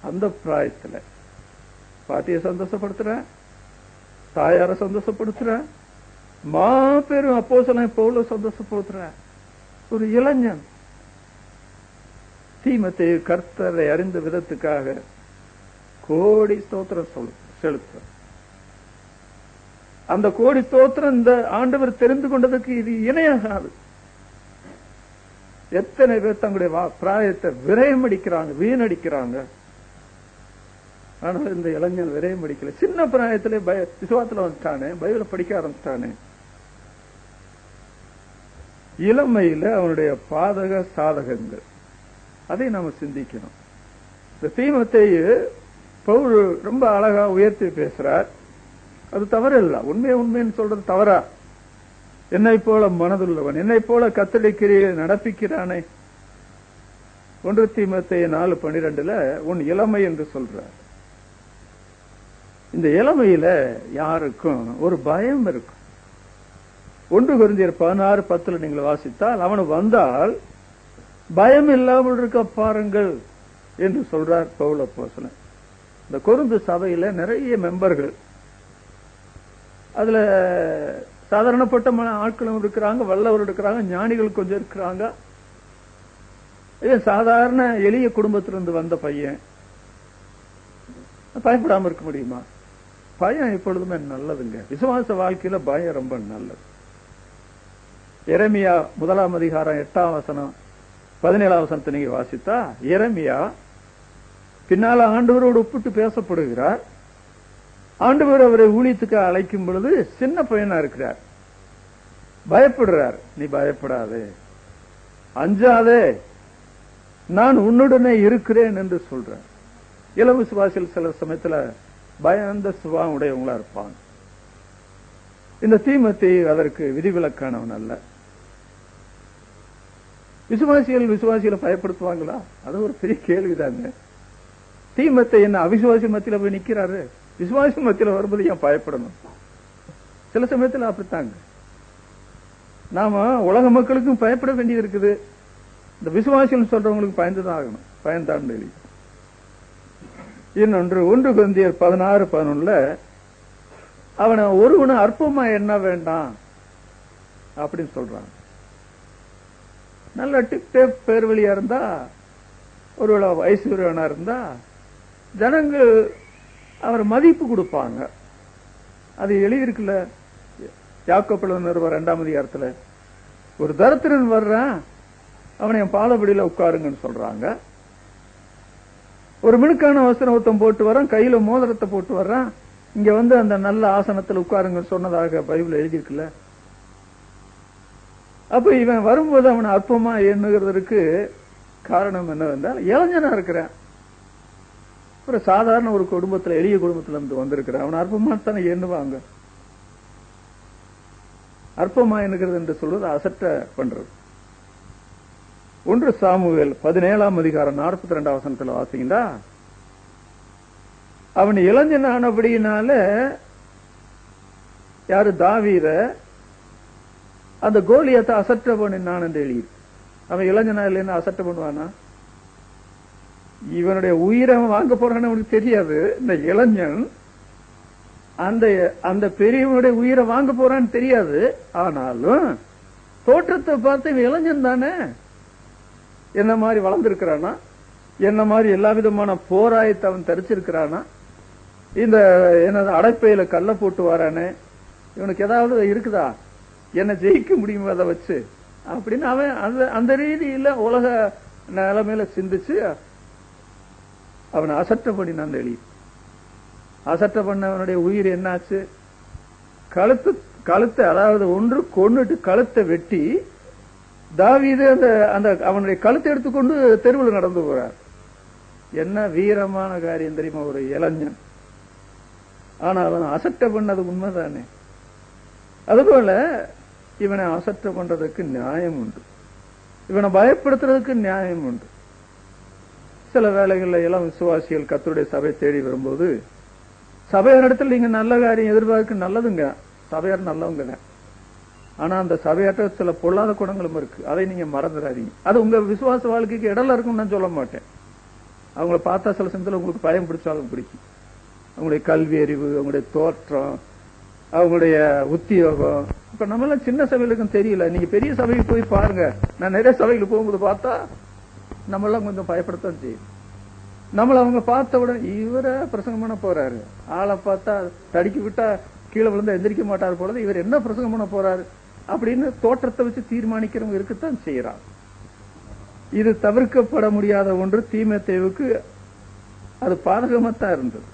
அந்த பிராயத்துல பாட்டியை சந்தோஷப்படுத்துற, தாயார சந்தோஷப்படுத்துற, மாபெரும் அப்போஸ்தலன் பவுல சந்தோஷப்படுத்துற ஒரு இளைஞன் தீமத்தை கர்த்தரை அறிந்த விதத்துக்காக கோடி ஸ்தோத்திரம் செலுத்த. அந்த கோடி ஸ்தோத்திரம் இந்த ஆண்டவர் தெரிந்து கொண்டதுக்கு இது இணையாகாது. எத்தனை பேர் தங்களுடைய பிராயத்தை விரயமடிக்கிறாங்க, வீணடிக்கிறாங்க. ஆனால் இந்த இளைஞன் விரயமடிக்கல. சின்ன பிராயத்திலே விசுவாசத்துல வந்துட்டானே, பைபிளை படிக்க ஆரம்பிச்சிட்டானே. இளமையில அவனுடைய பாதக சாதகங்கள் அதை நாம சிந்திக்கணும். இந்த தீமத்தை பவுல் ரொம்ப அழகா உயர்த்தி பேசுறார். அது தவறு இல்ல, உண்மைன்னு சொல்றது தவறா? என்னை போல மனதுள்ளவன், என்னை போல கர்த்தருடைய கிரியை நடப்பிக்கிறானே. 1 தீமோத்தேயு 4:12 உன் இளமை என்று சொல்றார். இந்த இளமையில யாருக்கும் ஒரு பயம் இருக்கும். 1 கொரிந்தியர் 16:10 நீங்கள் வாசித்தால், அவனு வந்தால் பயம் இல்லாமல் இருக்க பாருங்கள் என்று சொல்றார் பவுல் அப்போஸ்தலன். இந்த கொரிந்து சபையில நிறைய மெம்பர்கள், அதுல சாதாரணப்பட்ட ஆட்களும் இருக்கிறாங்க, வல்லவர் இருக்கிறாங்க, ஞானிகள் கொஞ்சம் இருக்கிறாங்க. சாதாரண எளிய குடும்பத்திலிருந்து வந்த பையன் பயப்படாம இருக்க முடியுமா? பயம் எப்பொழுதுமே நல்லதுங்க. விசுவாச வாழ்க்கையில பயம் ரொம்ப நல்லது. எரேமியா 1 அதிகாரம் 8 வசனம் 17ஆம் வசனத்தை நீங்க வாசித்தா, எரேமியா பின்னால ஆண்டவரோடு ஒப்பிட்டு பேசப்படுகிறார். ஆண்டவர் அவரை ஊழியத்துக்கு அழைக்கும் பொழுது சின்ன பையனா இருக்கிறார், பயப்படுறார். நீ பயப்படாதே, அஞ்சாதே, நான் உன்னுடனே இருக்கிறேன் என்று சொல்றேன். இளம் விசுவாசிகள் சில சமயத்துல பயந்த சுபாவம் உடையவங்களா இருப்பாங்க. இந்த தீமோத்தேயு அதற்கு விதிவிலக்கானவன் அல்ல. விசுவாசிகளை பயப்படுத்துவாங்களா? அது ஒரு பெரிய கேள்விதாங்க. தீமோத்தேயு என்ன அவிசுவாசி மத்தியில போய் நிக்கிறாரு? விசுவாசி மத்தியில வரும்போது ஏன் பயப்படணும்? சில சமயத்தில் அப்படித்தாங்க. நாம உலக மக்களுக்கும் பயப்பட வேண்டியது இருக்குது. இந்த விசுவாசிகள் சொல்றவங்களுக்கு பயந்துதான் ஆகணும். பயந்தான் வெளி. இன்னொன்று 1 கொரிந்தியர் 16:11 அவனை ஒருவனை அற்பமா எண்ண வேண்டாம் அப்படின்னு சொல்றான். நல்ல டிப்டேப் பேர் வழியா இருந்தா, ஒருவேளை ஐஸ்வர்யவனா இருந்தா ஜனங்கள் அவர் மதிப்பு கொடுப்பாங்க. அது எழுதியிருக்குல்ல யாக்கோபு நிருபம் 2ஆம் அதிகாரத்துல, ஒரு தரித்திரன் வர்றான், அவனை என் பாதபடியில உட்காருங்கன்னு சொல்றாங்க. ஒரு மினுக்கான வஸ்திரம் போட்டு வரான், கையில மோதிரத்தை போட்டு வர்றான், இங்க வந்து அந்த நல்ல ஆசனத்தில் உட்காருங்கன்னு சொன்னதாக பைபிள் எழுதியிருக்குல்ல. அப்ப இவன் வரும்போது அவனை அற்பமா எண்ணுகிறதுக்கு காரணம் என்னவென்றால், இளைஞனா இருக்கிறான், ஒரு சாதாரண ஒரு குடும்பத்துல, எளிய குடும்பத்துல இருந்து வந்திருக்கிறான். அவன் அற்பமா தானே எண்ணுவாங்க. அற்பமா எண்ணுகிறது என்று சொல்வது அசட்ட பண்றது. 1 சாமுவேல் 17ஆம் அதிகாரம் 42ஆம் வசனத்துல வாசிங்கன்னா, அவன் இளைஞனானபடியினால யாரு தாவீத அந்த கோலியத்தை அசட்ட பண்ணினான் என்று எழுதி. அவன் இளைஞனா இல்லைன்னு அசட்ட பண்ணுவானா? இவனுடைய உயிரை வாங்க போறான்னு அவனுக்கு தெரியாது. இந்த இளைஞன் அந்த பெரியவனுடைய உயிரை வாங்க போறான்னு தெரியாது. ஆனாலும் தோற்றத்தை பார்த்து இவன் இளைஞன் தானே, என்ன மாதிரி வளர்ந்திருக்கிறானா, என்ன மாதிரி எல்லா விதமான போராயத்தை அவன் தரிச்சிருக்கிறானா, இந்த என்னது அடைப்பையில கல்ல போட்டு வரானே, இவனுக்கு ஏதாவது இருக்குதா, என்ன ஜெயிக்க முடியுமா அதை வச்சு அப்படின்னு அவன் அந்த ரீதியில உலக நிலைமையில சிந்திச்சு அவனை அசட்ட பண்ணினான் எழுதி. அசட்ட பண்ணவனுடைய உயிர் என்னாச்சு? கழுத்தை அதாவது ஒன்று கொன்னுட்டு கழுத்தை வெட்டி தாவீது அந்த அவனுடைய கழுத்தை எடுத்துக்கொண்டு தெருவில் நடந்து போறார். என்ன வீரமான காரியம் தெரியுமா? ஒரு இளைஞன். ஆனாலும் அசட்ட பண்ணது உண்மைதானே. அதுபோல இவனை அசட்ட பண்றதுக்கு நியாயம் உண்டு, இவனை பயப்படுத்துறதுக்கு நியாயம் உண்டு. சில வேளைகள்ல எல்லாம் விசுவாசிகள் கர்த்தருடைய சபை தேடி வரும்போது, சபையார் இடத்துல நீங்க நல்ல காரியம் எதிர்பார்க்க நல்லதுங்க, சபையார் நல்லவங்க. ஆனா அந்த சபையாற்ற சில பொல்லாத குணங்களும் இருக்கு, அதை நீங்க மறந்துடாதீங்க. அது உங்க விசுவாச வாழ்க்கைக்கு இடல இருக்கும்னு நான் சொல்ல மாட்டேன். அவங்கள பார்த்தா சில சமயத்தில் உங்களுக்கு பயம் பிடிச்சாலும் பிடிக்கும். அவங்களுடைய கல்வி அறிவு, அவங்களுடைய தோற்றம், அவங்களுடைய உத்தியோகம். இப்ப நம்ம எல்லாம் சின்ன சபைகளுக்கும் தெரியல, நீங்க பெரிய சபைக்கு போய் பாருங்க. நான் நிறைய சபைகளுக்கு போகும்போது பார்த்தா நம்ம எல்லாம் கொஞ்சம் பயப்படத்தான் செய்யும். நம்மள அவங்க பார்த்த உடனே இவர பிரசங்கம் பண்ண போறாரு, ஆளை பார்த்தா தடுக்கி விட்டா கீழே விழுந்தா எந்திரிக்க மாட்டாரு போல, இவர் என்ன பிரசங்கம் பண்ண போறாரு அப்படின்னு தோற்றத்தை வச்சு தீர்மானிக்கிறவங்க இருக்கத்தான் செய்யறாங்க. இது தவிர்க்கப்பட முடியாத ஒன்று. தீமோத்தேயுவுக்கு அது பாதகமாத்தான் இருந்தது.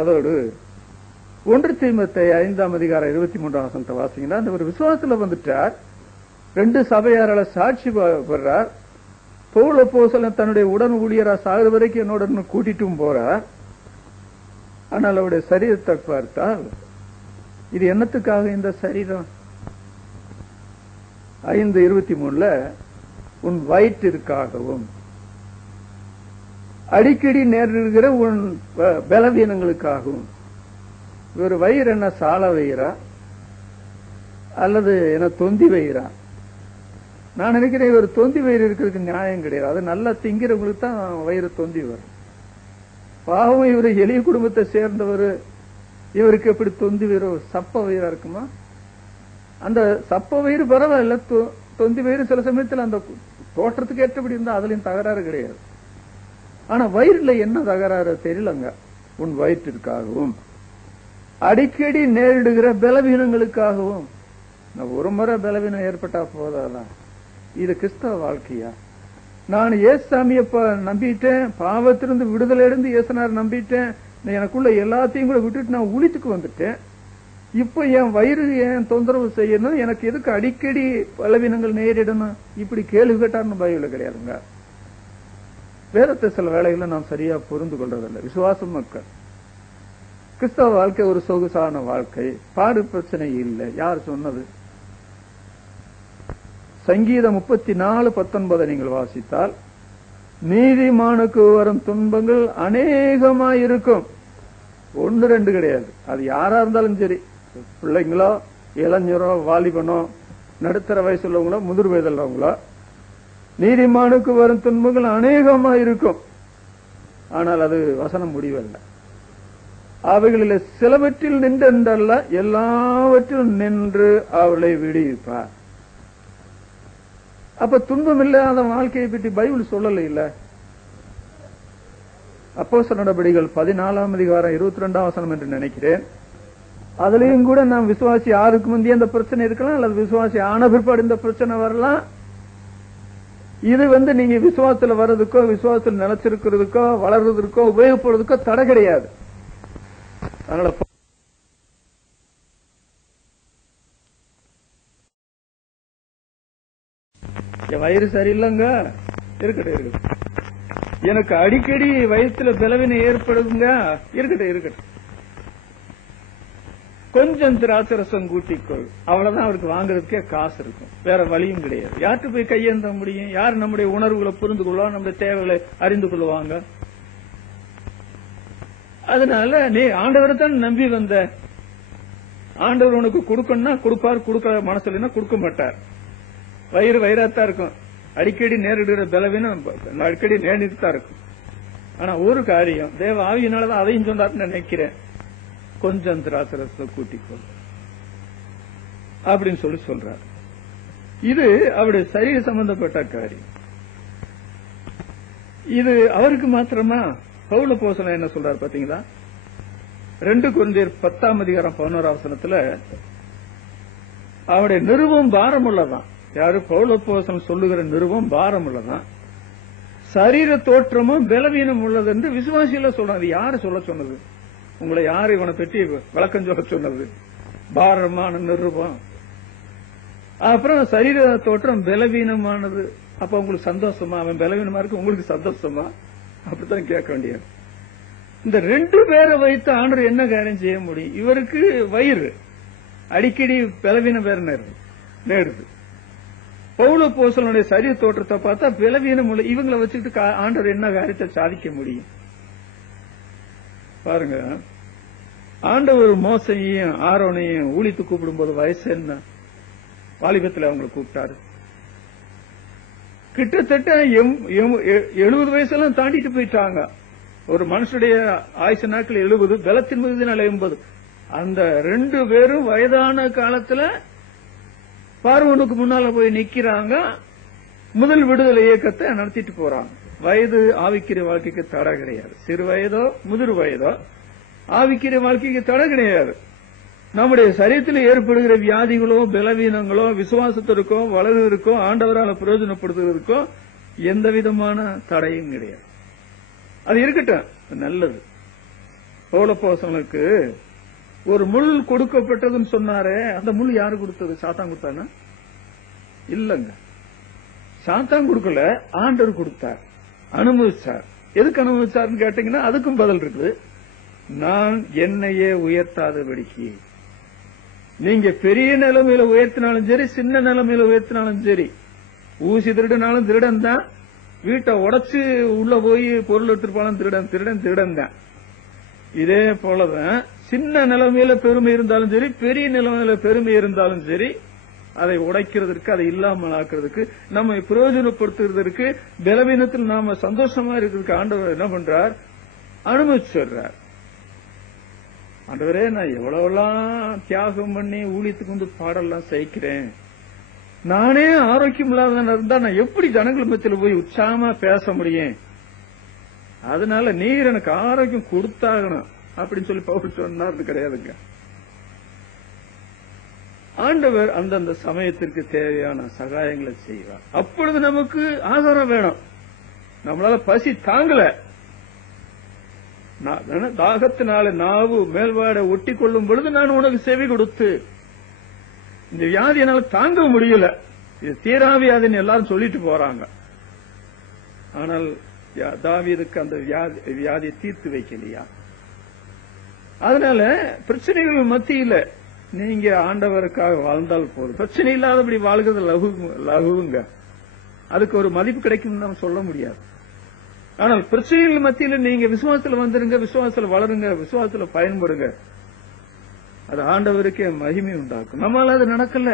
அதோடு 1 தீமோத்தேயு 5ஆம் அதிகாரம் 23ஆம் வசனத்தை வாசிங்கன்னா, அந்த ஒரு விசுவாசத்துல வந்துட்டார், 2 சபையாரால சாட்சி பெறார். பவுல் அப்போஸ்தலன் தன்னுடைய உடன் ஊழியரா சாகுற வரைக்கும் என்னோட கூட்டிட்டும் போறார். ஆனால் அவருடைய சரீரத்தை பார்த்தால், இது என்னத்துக்காக இந்த சரீரம்? 5:23 உன் வயிற்றிற்காகவும் அடிக்கடி நேரிடுகிற உன் பலவீனங்களுக்காகவும். ஒரு வயிறு என்ன சால வயிறா அல்லது என்ன தொந்தி வயிறா? நான் நினைக்கிறேன் இவர் தொந்தி வயிறு இருக்கிறதுக்கு நியாயம் கிடையாது. அது நல்லா திங்கிறவங்களுக்கு தான் வயிறு தொந்தி வரும். பாவம், இவர் எளிய குடும்பத்தை சேர்ந்தவர், இவருக்கு எப்படி தொந்தி வயிறு சப்ப வயிறா இருக்குமா? அந்த சப்ப வயிறு பரவாயில்ல, தொந்தி வயிறு சில சமயத்தில் அந்த தோற்றத்துக்கு ஏற்றபடி இருந்தா அதுலயும் தகராறு கிடையாது. ஆனா வயிறுல என்ன தகராறு தெரியலங்க. உன் வயிற்றிற்காகவும் அடிக்கடி நேரிடுகிற பலவீனங்களுக்காகவும். ஒரு முறை பலவீனம் ஏற்பட்டா போதாதான்? இது கிறிஸ்தவ வாழ்க்கையா? நான் ஏசாமிய நம்பிட்டேன், பாவத்திலிருந்து விடுதலை அடைந்து ஏசனார் நம்பிட்டேன், எனக்குள்ள எல்லாத்தையும் கூட விட்டுட்டு நான் ஊழியத்துக்கு வந்துட்டேன். இப்ப என் வயிறு ஏன் தொந்தரவு செய்யணும், எனக்கு எதுக்கு அடிக்கடி பலவீனங்கள் நேரிடணும், இப்படி கேள்வி கேட்டார்னு பைபிள்ல கிடையாதுங்க. வேதத்தை சில வேளைகளை நாம் சரியா புரிந்து கொள்றதில்லை. விசுவாசம் மக்கள் கிறிஸ்தவ வாழ்க்கை ஒரு சொகுசான வாழ்க்கை, பாடு பிரச்சனை இல்லை. யார் சொன்னது? சங்கீதம் 34:19 நீங்கள் வாசித்தால், நீதிமானுக்கு வரும் துன்பங்கள் அநேகமாயிருக்கும். 1-2 கிடையாது. அது யாரா இருந்தாலும் சரி, பிள்ளைங்களோ இளைஞரோ வாலிபனோ நடுத்தர வயசு உள்ளவங்களோ முதிர் வயது உள்ளவங்களோ, நீதிமானுக்கு வரும் துன்பங்கள் அநேகமாயிருக்கும். ஆனால் அது வசனம் முடிவல்ல. அவைகளில் சிலவற்றில் நின்றல்ல, எல்லாவற்றிலும் நின்று அவளை விடுவிப்பார். அப்ப துன்பம் இல்லாத வாழ்க்கையை பற்றி பைபிள் சொல்லல இல்ல. அப்போஸ்தலர் நடபடிகள் 14ஆம் அதிகாரம் 22ஆம் வசனம் என்று நினைக்கிறேன். அதுலயும் கூட நாம் விசுவாசி யாருக்கு முந்தைய அந்த பிரச்சனை இருக்கலாம், அல்லது விசுவாசி ஆன பிற்பாடு இந்த பிரச்சனை வரலாம். இது நீங்க விசுவாசத்துல வர்றதுக்கோ விசுவாசத்தில் நிலைச்சிருக்கிறதுக்கோ வளர்றதுக்கோ உபயோகப்படுறதுக்கோ தடை கிடையாது. அதனால என் வயிறு சரியில்லைங்க, இருக்கட்டும். எனக்கு அடிக்கடி வயிற்றுல பலவீனம் ஏற்படுதுங்க, இருக்கட்டும். கொஞ்சம் திராட்சரசம் கூட்டிக்கொள், அவ்வளவுதான். அவருக்கு வாங்குறதுக்கே காசு இருக்கும், வேற வழியும் கிடையாது. யார்கிட்ட போய் கையேந்த முடியும்? யார் நம்முடைய உணர்வுகளை புரிந்து கொள்வா, நம்முடைய தேவைகளை அறிந்து கொள்வாங்க? அதனால நீ ஆண்டவரை தான் நம்பி வந்த, ஆண்டவர் உனக்கு கொடுக்கணும்னா கொடுப்பார், கொடுக்க மனசு இல்லைன்னா கொடுக்க மாட்டார். வயிறாத்தான் இருக்கும், அடிக்கடி நேரிடுகிற பலவீனம் அடிக்கடி நேரிட்டுதான் இருக்கும். ஆனா ஒரு காரியம், தேவ ஆவியினாலதான் அதையும் சொன்னார்னு நினைக்கிறேன், கொஞ்சம் திராட்சரசத்தை கூட்டிக்கொள் அப்படின்னு சொல்றார். இது அவருடைய சரீர சம்பந்தப்பட்ட காரியம். இது அவருக்கு மாத்திரமா? பவுல் அப்போஸ்தலன் என்ன சொல்றாரு பாத்தீங்களா? 2 கொரிந்தியர் 10ஆம் அதிகாரம் 11ஆம் வசனத்துல அவருடைய நிருபம் பாரம் உள்ளதான். யாரு? பவுல் அப்போஸ்தலன் சொல்லுகிற நிருபம் பாரம் உள்ளதான். சரீர தோற்றமும் பலவீனம் உள்ளது என்று விசுவாசியில சொல்றாரு. யாரு சொல்ல சொன்னது? உங்களை யாரு இவனை பற்றி விளக்கம் சொல்ல சொன்னது? பாரமான நிருபம். அப்புறம் சரீர தோற்றம் பலவீனமானது. அப்ப உங்களுக்கு சந்தோஷமா? அவன் பலவீனமா இருக்கு, உங்களுக்கு சந்தோஷமா? அப்படித்தான் கேட்க வேண்டியது. இந்த 2 பேரை வைத்து ஆண்டவர் என்ன காரியம் செய்ய முடியும்? இவருக்கு வயிறு அடிக்கடி பலவீனம் வேற நேருது. பவுல் அப்போஸ்தலனுடைய சரீர தோற்றத்தை பார்த்தா பலவீனம் உள்ள இவங்களை வச்சுக்கிட்டு ஆண்டவர் என்ன காரியத்தை சாதிக்க முடியும்? பாருங்க, ஆண்டவர் மோசையும் ஆரோனையும் ஊழித்து கூப்பிடும் போது வயசு என்ன? வாலிபத்தில் அவங்களை கூப்பிட்டாரு. கிட்டத்தட்ட 70 வயசெல்லாம் தாண்டிட்டு போயிட்டாங்க. ஒரு மனுஷனுடைய ஆயுசு நாட்கள் 70, பலத்தின் மிகுதினால் 80. அந்த 2 பேரும் வயதான காலத்துல பார்வோனுக்கு முன்னால போய் நிக்கிறாங்க. முதல் விடுதலை இயக்கத்தை நடத்திட்டு போறாங்க. வயது ஆவிக்கிற வாழ்க்கைக்கு தடை கிடையாது. சிறு வயதோ முதிர் வயதோ ஆவிக்கிற வாழ்க்கைக்கு தடை கிடையாது. நம்முடைய சரீரத்தில் ஏற்படுகிற வியாதிகளோ பலவீனங்களோ விசுவாசத்திற்கோ வளர்வதற்கோ ஆண்டவரால் பிரயோஜனப்படுத்துவதற்கோ எந்த விதமான தடையும் கிடையாது. அது இருக்கட்டும், நல்லது. பவுல் அப்போஸ்தலனுக்கு ஒரு முள் கொடுக்கப்பட்டதுன்னு சொன்னாரே, அந்த முள் யாரு கொடுத்தது? சாத்தான் கொடுத்தானா? இல்லங்க, சாத்தான் கொடுக்கல, ஆண்டவர் கொடுத்தார், அனுமதிச்சார். எதுக்கு அனுமதிச்சார்னு கேட்டீங்கன்னா அதுக்கும் பதில் இருக்குது. நான் என்னையே உயர்த்தாதபடிக்கு. நீங்க பெரிய நிலைமையில உயர்த்தினாலும் சரி, சின்ன நிலைமையில உயர்த்தினாலும் சரி, ஊசி திருடினாலும் திருடன் தான், வீட்டை உடைச்சு உள்ள போய் பொருள் எடுத்துருப்பாலும் திருடன் தான். இதே போலதான் சின்ன நிலைமையில பெருமை இருந்தாலும் சரி, பெரிய நிலைமையில பெருமை இருந்தாலும் சரி, அதை உடைக்கிறதுக்கு, அதை இல்லாமல் ஆக்குறதுக்கு, நம்ம பிரயோஜனப்படுத்துறதுக்கு, பலவீனத்தில் நாம சந்தோஷமா இருக்கிறதுக்கு ஆண்டவர் என்ன பண்றார்? அனுமதிச்சுறார். ஆண்டவரே, நான் எவ்வளவுலாம் தியாகம் பண்ணி ஊழியத்துக்கு பாடலாம் சகிக்கிறேன், நானே ஆரோக்கியம் இல்லாத இருந்தா நான் எப்படி ஜனங்கள் மத்தியில் போய் உற்சாகமா பேச முடியும்? அதனால நீர் எனக்கு ஆரோக்கியம் கொடுத்தாகணும் அப்படின்னு சொல்லி பவுல் சொன்னார் கிடையாதுங்க. ஆண்டவர் அந்தந்த சமயத்திற்கு தேவையான சகாயங்களை செய்வார். அப்பொழுது நமக்கு ஆதாரம் வேணும். நம்மளால பசி தாங்கல, தாகத்தினால நாவு மேல்வாட ஒட்டி கொள்ளும் பொழுது நான் உனக்கு செவி கொடுத்து, இந்த வியாதி என்னால தாங்க முடியல, இது தீராவியாதின்னு எல்லாரும் சொல்லிட்டு போறாங்க. ஆனால் தாவீதுக்கு அந்த வியாதியை தீர்த்து வைக்கலையா? அதனால பிரச்சனைகள் மத்தியில நீங்க ஆண்டவருக்காக வாழ்ந்தால் போதும். பிரச்சனை இல்லாதபடி வாழ்கிறது லகுவுங்க. அதுக்கு ஒரு மதிப்பு கிடைக்கும் நம்ம சொல்ல முடியாது. ஆனால் பிரச்சனைகள் மத்தியில நீங்க விசுவாசத்துல வந்துருங்க, விசுவாசத்துல வளருங்க, விசுவாசத்துல பயன்படுங்க. அது ஆண்டவருக்கே மகிமை உண்டாக்கும். நம்மளால அது நடக்கல.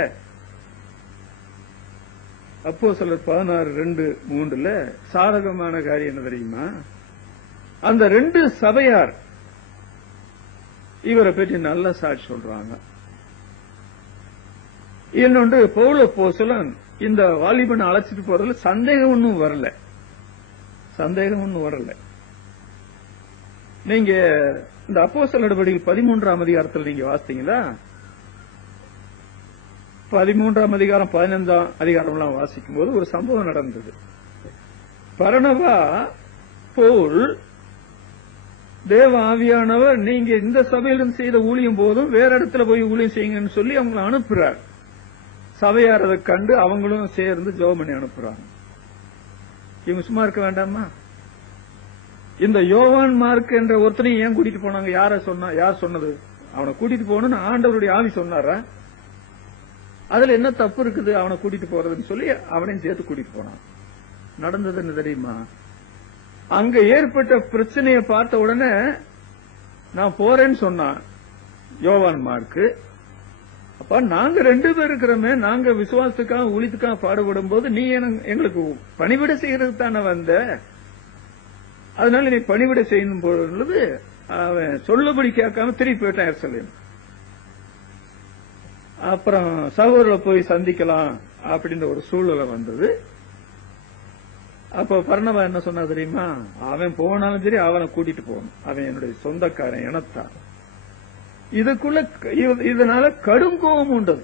அப்போஸ்தலர் 16:2-3 சாதகமான காரியம் என்ன தெரியுமா? அந்த 2 சபையார் இவரை பற்றி நல்ல சாட்சி சொல்றாங்க. இன்னொன்று, பவுல் அப்போஸ்தலன் இந்த வாலிபனை அழைச்சிட்டு போறதுல சந்தேகம் ஒன்னும் வரல. நீங்க இந்த அப்போஸ்தலர் நடவடிக்கைகள் 13ஆம் அதிகாரத்தில் நீங்க வாசித்தீங்களா? 13ஆம் அதிகாரம் 15ஆம் அதிகாரம் எல்லாம் வாசிக்கும் போது ஒரு சம்பவம் நடந்தது. பர்னபா பவுல் தேவ ஆவியானவர் நீங்க இந்த சபையிலிருந்து செய்த ஊழியம் போதும் வேற இடத்துல போய் ஊழியம் செய்யுங்கன்னு சொல்லி அவங்களை அனுப்புறார். சபையார் அதை கண்டு அவங்களும் சேர்ந்து ஜெபம் பண்ணி அனுப்புறாங்க. இவங்க சும்மா இருக்க வேண்டாமா? இந்த யோவான் மார்க் என்ற ஒருத்தனையும் ஏன் கூட்டிட்டு போனாங்க? யார் சொன்னது? அவனை கூட்டிட்டு போகணும்னு ஆண்டவருடைய ஆவி சொன்னாரா? அதுல என்ன தப்பு இருக்குது அவனை கூட்டிட்டு போறதுன்னு சொல்லி அவனையும் சேர்த்து கூட்டிட்டு போனான். நடந்தது என்ன தெரியுமா? அங்க ஏற்பட்ட பிரச்சனையை பார்த்த உடனே நான் போறேன்னு சொன்னான் யோவான் மார்க்கு. அப்ப நாங்க 2 பேர் இருக்கிறோமே, நாங்க விசுவாசத்துக்காக ஊழியத்துக்காக பாடுபடும் போது நீ எங்களுக்கு பணிவிட செய்யறதுக்கு தானே வந்த, அதனால நீ பணிவிட செய்யணும் பொழுது அவன் சொல்லபடி கேட்காம திருப்பி போயிட்டான் எருசலேம். அப்புறம் சகோதரரை போய் சந்திக்கலாம் அப்படின்ற ஒரு சூழ்நிலை வந்தது. அப்ப பர்னபா என்ன சொன்னா தெரியுமா? அவன் போனாலும் சரி அவனை கூட்டிட்டு போகணும், அவன் என்னுடைய சொந்தக்காரன், எனத்தான். இதனால கடும் கோபம் உண்டது.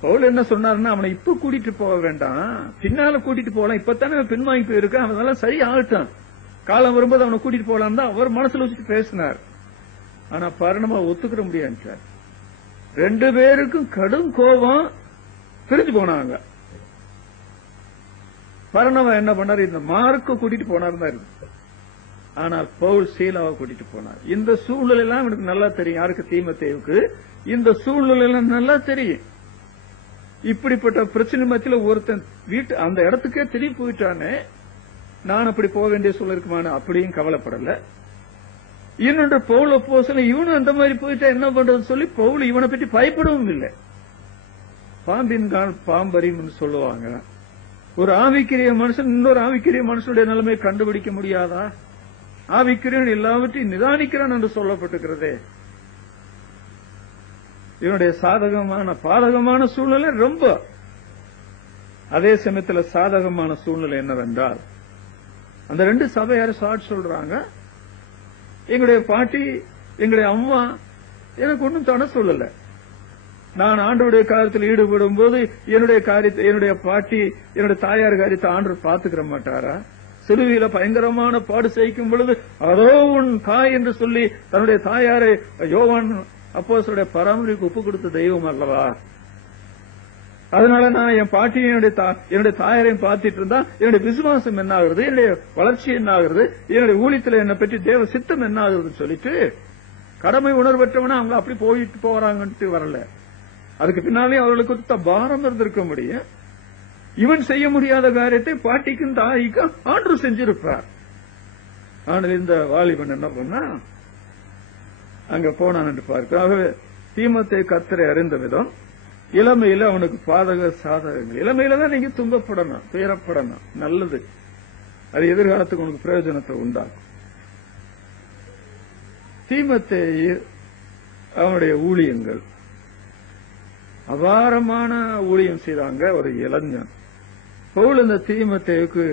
பவுல் என்ன சொன்னாருன்னா, அவனை இப்ப கூட்டிட்டு போக வேண்டாம், பின்னால கூட்டிட்டு போகலாம், இப்பத்தானே பின்வாங்கி போயிருக்கான், அதனால சரி ஆகட்டும், காலம் வரும்போது அவனை கூட்டிட்டு போகலாம் தான் அவர் மனசுல வச்சுட்டு பேசினார். ஆனா பர்னபா ஒத்துக்கிற முடியாது. 2 பேருக்கும் கடும் கோபம், பிரிஞ்சு போனாங்க. பர்னபா என்ன பண்ணாரு? இந்த மார்க்க கூட்டிட்டு போனார் தான் இருக்கு. ஆனால் பவுல் சீலாவை கூட்டிட்டு போனார். இந்த சூழ்நிலை எல்லாம் எனக்கு நல்லா தெரியும். யாருக்கு? தீமோத்தேயுவுக்கு இந்த சூழ்நிலை எல்லாம் நல்லா தெரியும். இப்படிப்பட்ட பிரச்சனை மத்தியில ஒருத்தன் அந்த இடத்துக்கே திரும்பி போயிட்டானே, நான் அப்படி போக வேண்டிய சூழல் இருக்குமான அப்படியும் கவலைப்படல. இன்னொன்று, பவுல் அப்போஸ்தலன் இவனும் அந்த மாதிரி போயிட்டா என்ன பண்றது சொல்லி பவுல் இவனை பற்றி பயப்படவும் இல்லை. பாம்பின் கால் பாம்பறியும் சொல்லுவாங்க. ஒரு ஆவிக்குரிய மனுஷன் இன்னொரு ஆவிக்குரிய மனுஷனுடைய நிலைமையை கண்டுபிடிக்க முடியாதா? ஆவிக்குரியன் எல்லாவற்றையும் நிதானிக்கிறான் என்று சொல்லப்பட்டிருக்கிறதே. இவனுடைய பாதகமான சூழ்நிலை ரொம்ப. அதே சமயத்தில் சாதகமான சூழ்நிலை என்னவென்றால், அந்த 2 சபையார சாட்சி சொல்றாங்க, எங்களுடைய பாட்டி, எங்களுடைய அம்மா எனக்கு ஒன்னும் தடை சொல்லல. நான் ஆண்டவருடைய காரியத்தில் ஈடுபடும் போது என்னுடைய பாட்டி, என்னுடைய தாயார் காரியத்தை ஆண்டவர் பாத்துக்கிற மாட்டாரா? சிலுவையில பயங்கரமான பாடு செய்யும் பொழுது அதோ உன் தாய் என்று சொல்லி தன்னுடைய தாயாரை யோவான் அப்போஸ்தலனுடைய பராமரிப்பு ஒப்பு கொடுத்த தெய்வம் அல்லவா? அதனால நான் என் பாட்டியும் என்னுடைய தாயாரையும் பார்த்துட்டு இருந்தா என்னுடைய விசுவாசம் என்ன ஆகுறது, என்னுடைய வளர்ச்சி என்ன ஆகுறது, என்னுடைய ஊழியத்தில் என்னை பற்றி தேவ சித்தம் என்ன ஆகுதுன்னு சொல்லிட்டு கடமை உணர்வற்றவன அவங்க அப்படி போயிட்டு போறாங்கன்ட்டு வரல. அதுக்கு பின்னாலே அவர்களுக்கு பாரம் இருந்திருக்க முடியும். இவன் செய்ய முடியாத காரியத்தை பாட்டிக்கும் தாய்க்கும் ஆண்டவர் செஞ்சிருப்பார். ஆனால் இந்த வாலிபன் என்ன பண்ணா, அங்க போனான் என்று பார்க்க. தீமோத்தேயு கர்த்தரை அறிந்த விதம், இளமையில அவனுக்கு பாதக சாதகங்கள். இளமையில தான் நீங்க துன்பப்படணும், துயரப்படணும், நல்லது. அது எதிர்காலத்துக்கு உனக்கு பிரயோஜனத்தை உண்டாக்கும். தீமோத்தேயு அவனுடைய ஊழியங்கள் அபாரமான ஊழியம் செய்தாங்க. ஒரு இளைஞன். பவுல் இந்த தீமோத்தேயுக்கு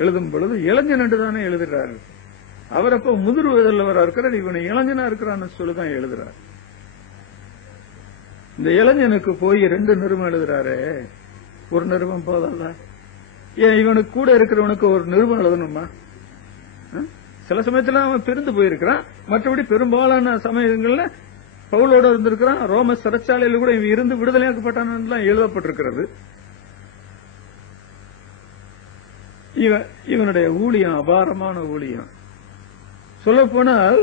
எழுதும் பொழுது இளைஞன் என்று தானே எழுதுறாரு. அவர் அப்ப முதிர் வயதுள்ளவரா இருக்கிறார், இவனை இளைஞனா இருக்கிறான்னு சொல்லிதான் எழுதுறாரு. இந்த இளைஞனுக்கு போய் 2 நிருபம் எழுதுறாரு. ஒரு நிருபம் போதல்ல, ஏன் இவனுக்கு கூட இருக்கிறவனுக்கு ஒரு நிருபம் எழுதணுமா? சில சமயத்துல அவன் பிரிந்து போயிருக்கிறான். மற்றபடி பெரும்பாலான சமயங்கள்ல பவுலோட இருந்திருக்கிறான். ரோம சிறைச்சாலையில கூட இவன் இருந்து விடுதலையாக்கப்பட்டான் எழுதப்பட்டிருக்கிறது. இவனுடைய ஊழியம் அபாரமான ஊழியம். சொல்ல போனால்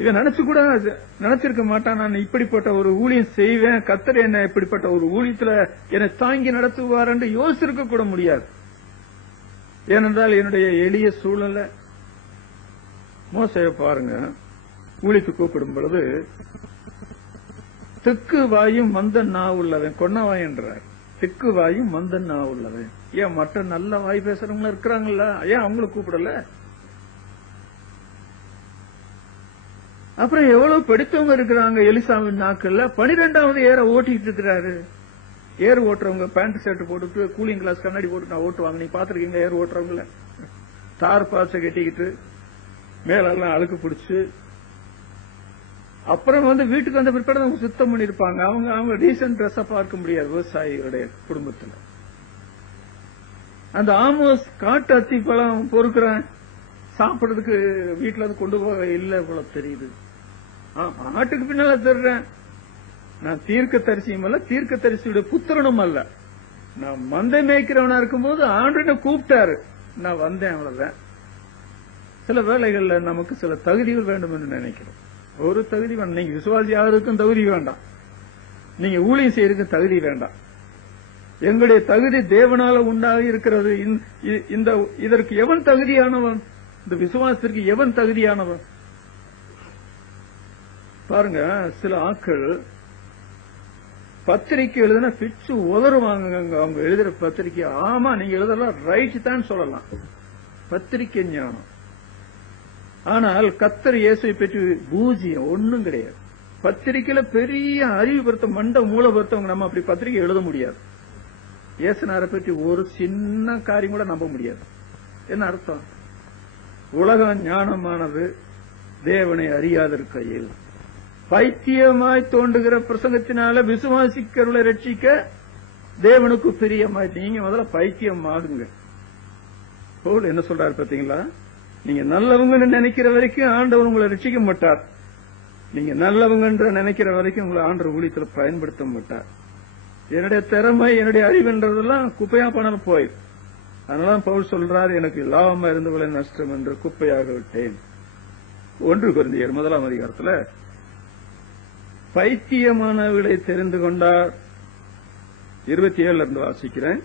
இவன் நினைச்சிருக்க மாட்டான், நான் இப்படிப்பட்ட ஒரு ஊழியம் செய்வேன், கர்த்தர் என்ன இப்படிப்பட்ட ஒரு ஊழியத்துல என்னை தாங்கி நடத்துவார் என்று யோசிச்சிருக்க கூட முடியாது. ஏனென்றால் என்னுடைய எளிய சூழலை மோசையை பாருங்க. ஊழிக்கு கூப்பிடும் பொழுது திக்கு வாயும் மந்த நா உள்ளவன் கொன்னவாய் என்றார். திக்கு வாயும் மந்த நா உள்ளவன். ஏன் மற்ற நல்ல வாய் பேசுறவங்க இருக்கிறாங்கல்ல, ஏன் அவங்களை கூப்பிடல? அப்புறம் எவ்வளவு படித்தவங்க இருக்கிறாங்க எலிசாவின் நாட்கள்ல. 12வது ஏற ஓட்டிட்டு இருக்கிறாரு. ஏர் ஓட்டுறவங்க பேண்ட் ஷர்ட் போட்டுட்டு கூலிங் கிளாஸ் கண்ணாடி போட்டு நான் ஓட்டுவாங்க. நீ பாத்துருக்கீங்க ஏர் ஓட்டுறவங்கள? தார் பாச கட்டிக்கிட்டு மேலெல்லாம் அழுக்கு பிடிச்சு அப்புறம் வீட்டுக்கு வந்த பிற்பாடு அவங்க சுத்தம் பண்ணிருப்பாங்க. அவங்க டீசன்ட் ட்ரெஸ்ஸா பார்க்க முடியாது விவசாயிகளுடைய குடும்பத்துல. அந்த ஆமோஸ் காட்டு அத்தி பழம் பொறுக்கிறேன் சாப்பிடுறதுக்கு வீட்டுல இருந்து கொண்டு போக இல்ல போல தெரியுது. ஆட்டுக்கு பின்னால தர்றேன். நான் தீர்க்க தரிசியும் அல்ல, தீர்க்க தரிசியுடைய புத்திரனும் அல்ல. நான் மந்தை மேய்க்கிறவனா இருக்கும்போது ஆண்டு கூப்பிட்டாரு, நான் வந்தேன், அவ்வளவுதான். சில வேளைகள்ல நமக்கு சில தகுதிகள் வேண்டும் என்று நினைக்கிறோம். ஒரு தகுதி வேண்டாம். நீங்க விசுவாசி யாருக்கும் தகுதி வேண்டாம், நீங்க ஊழியம் செய்யறதுக்கு தகுதி வேண்டாம். எங்களுடைய தகுதி தேவனால உண்டாகி இருக்கிறது. இதற்கு எவன் தகுதியானவன்? இந்த விசுவாசத்திற்கு எவன் தகுதியானவன்? பாருங்க, சில ஆட்கள் பத்திரிக்கை எழுதுனா பிச்சு உதறுவாங்க. அவங்க எழுதுற பத்திரிக்கை ஆமா நீங்க எழுதலாம், ரைட் தான் சொல்லலாம், பத்திரிக்கை ஞானம். ஆனால் கர்த்தர் இயேசுவை பற்றி பூஜ்யம் ஒன்னும் கிடையாது. பத்திரிக்கையில பெரிய அறிவு பொறுத்த மண்ட மூல பொறுத்தவங்க நம்ம அப்படி பத்திரிகை எழுத முடியாது. இயேசுநாரை பற்றி ஒரு சின்ன காரியம் கூட நம்ப முடியாது. என்ன அர்த்தம்? உலகம் ஞானமானது தேவனை அறியாதிருக்கையில் பைத்தியமாய் தோன்றுகிற பிரசங்கத்தினால விசுவாசிக்கிறவர்களை ரட்சிக்க தேவனுக்கு பிரியமாய். நீங்க முதல்ல பைத்தியம் ஆகுங்க. பவுல் என்ன சொல்றாரு பாத்தீங்களா? நீங்க நல்லவங்கன்னு நினைக்கிற வரைக்கும் ஆண்டவர் உங்களை ரட்சிக்க மாட்டார். நீங்க நல்லவங்க நினைக்கிற வரைக்கும் உங்களை ஆண்டவர் ஊழியத்தில் பயன்படுத்த மாட்டார். என்னுடைய திறமை என்னுடைய அறிவுன்றதெல்லாம் குப்பையா பணம் போயிடும். அதனால பவுல் சொல்றாரு, எனக்கு லாபமா இருந்தவளை நஷ்டம் என்று குப்பையாக விட்டேன். 1 கொரிந்தியர் 1ஆம் அதிகாரத்துல பைத்தியமானவர்களை தெரிந்து கொண்டார். 27 இருந்து வாசிக்கிறேன்.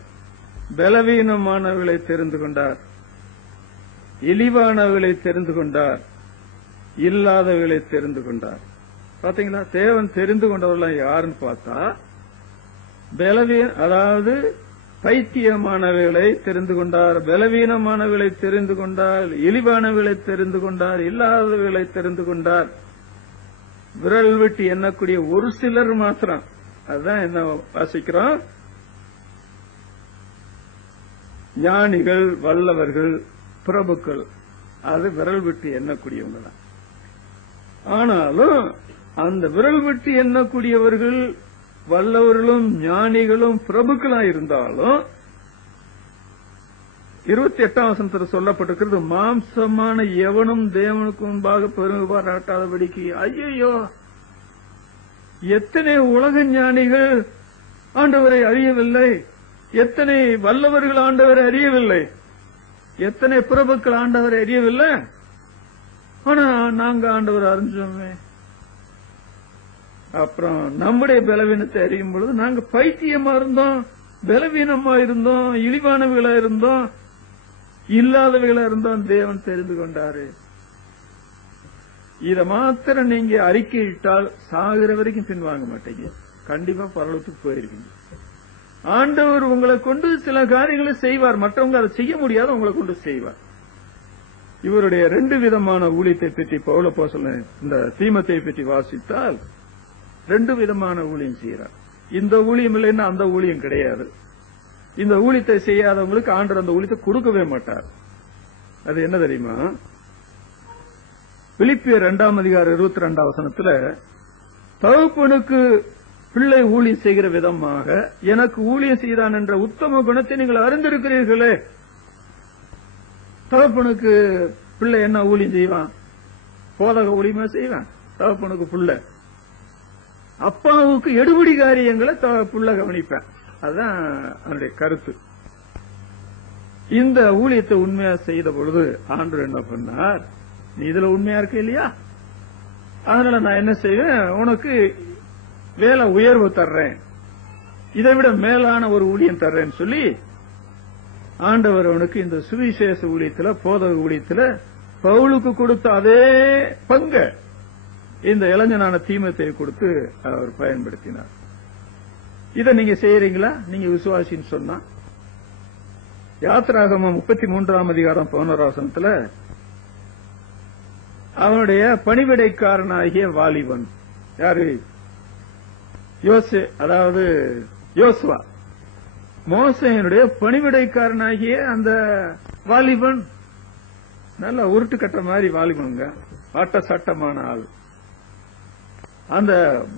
பலவீனமானவர்களை தெரிந்து கொண்டார், இழிவானவர்களை தெரிந்து கொண்டார், இல்லாதவர்களை தெரிந்து கொண்டார். பாத்தீங்களா? தேவன் தெரிந்து கொண்டவர்கள் யாருன்னு பார்த்தா அதாவது பைத்தியமானவர்களை தெரிந்து கொண்டார், பலவீனமானவர்களை தெரிந்து கொண்டார், இழிவானவர்களை தெரிந்து கொண்டார், இல்லாதவர்களை தெரிந்து கொண்டார். விரல் விட்டு எண்ணக்கூடிய ஒரு சிலர் மாத்திரம். அதுதான் என்ன வாசிக்கிறோம்? ஞானிகள், வல்லவர்கள், பிரபுக்கள், அது விரல் விட்டு எண்ணக்கூடியவங்க தான். ஆனாலும் அந்த விரல் விட்டு எண்ணக்கூடியவர்கள் வல்லவர்களும் ஞானிகளும் பிரபுக்களா இருந்தாலும் 28ஆம் வசனத்தில் சொல்லப்பட்டிருக்கிறது, மாம்சமான எவனும் தேவனுக்கு முன்பாக பெருமை பாராட்டாதபடிக்கு. ஐயோ, எத்தனை உலக ஞானிகள் ஆண்டவரை அறியவில்லை, எத்தனை வல்லவர்கள் ஆண்டவரை அறியவில்லை, எத்தனை பிரபுக்கள் ஆண்டவரை அறியவில்லை. ஆனா நாங்க ஆண்டவர் அறிஞ்சோமே. அப்புறம் நம்முடைய பலவீனத்தை அறியும் பொழுது நாங்க பைத்தியமா இருந்தோம், பலவீனமா இருந்தோம், இழிவானவர்களா இருந்தோம், இல்லாதவர்களா இருந்தோம். தேவன் தெரிந்து கொண்டாரு. இத மாத்திரம் நீங்க அறிக்கையிட்டால் சாகிற வரைக்கும் பின்வாங்க மாட்டீங்க. கண்டிப்பா பரலோகத்துக்கு போயிருக்கீங்க. ஆண்டவர் உங்களை கொண்டு சில காரியங்களை செய்வார், மற்றவங்க அதை செய்ய முடியாத உங்களை கொண்டு செய்வார். இவருடைய 2 விதமான ஊழியத்தை பற்றி பவுல் அப்போஸ்தலன் இந்த தீமோத்தேயுவை பற்றி வாசித்தால் 2 விதமான ஊழியம் செய்யறார். இந்த ஊழியம் இல்லைன்னா அந்த ஊழியம் கிடையாது. இந்த ஊழியத்தை செய்யாதவங்களுக்கு ஆண்டவர் அந்த ஊழியத்தை கொடுக்கவே மாட்டார். அது என்ன தெரியுமா? பிலிப்பியர் 2ஆம் அதிகாரம் 22ஆம் வசனத்துல தகப்பனுக்கு பிள்ளை ஊழியம் செய்கிற விதமாக எனக்கு ஊழியம் செய்தான் என்ற உத்தம குணத்தை நீங்கள் அறிந்திருக்கிறீர்களே. தகப்பனுக்கு பிள்ளை என்ன ஊழியம் செய்வான்? போதக ஊழியமா செய்வான் தகப்பனுக்கு பிள்ளை. அப்பாவுக்கு எடுபடி காரியங்களை பிள்ளை கவனிப்பேன். அதுதான் அவனுடைய கருத்து. இந்த ஊழியத்தை உண்மையா செய்த பொழுது ஆண்டவர் என்ன பண்ணார்? நீ இதுல உண்மையா இருக்க இல்லையா, அதனால நான் என்ன செய்வேன், உனக்கு வேலை உயர்வு தர்றேன், இதை விட மேலான ஒரு ஊழியம் தர்றேன்னு சொல்லி ஆண்டவர் அவனுக்கு இந்த சுவிசேஷ ஊழியத்துல, போதக ஊழியத்துல பவுலுக்கு கொடுத்த அதே பங்கு இந்த இளைஞனான தீமோத்தேயுவை கொடுத்து அவர் பயன்படுத்தினார். இதை நீங்க செய்யறீங்களா? நீங்க விசுவாசின்னு சொன்னா யாத்திராகமம் 33ஆம் அதிகாரம் 11ஆம் வசனத்துல அவனுடைய பணிவிடைக்காரனாகிய வாலிபன் யாரு? அதாவது யோசுவா, மோசேயினுடைய பணிவிடைக்காரனாகிய அந்த வாலிபன், நல்ல உருட்டு கட்ட மாதிரி வாலிபனுங்க, ஆட்ட சட்டமான ஆள். அந்த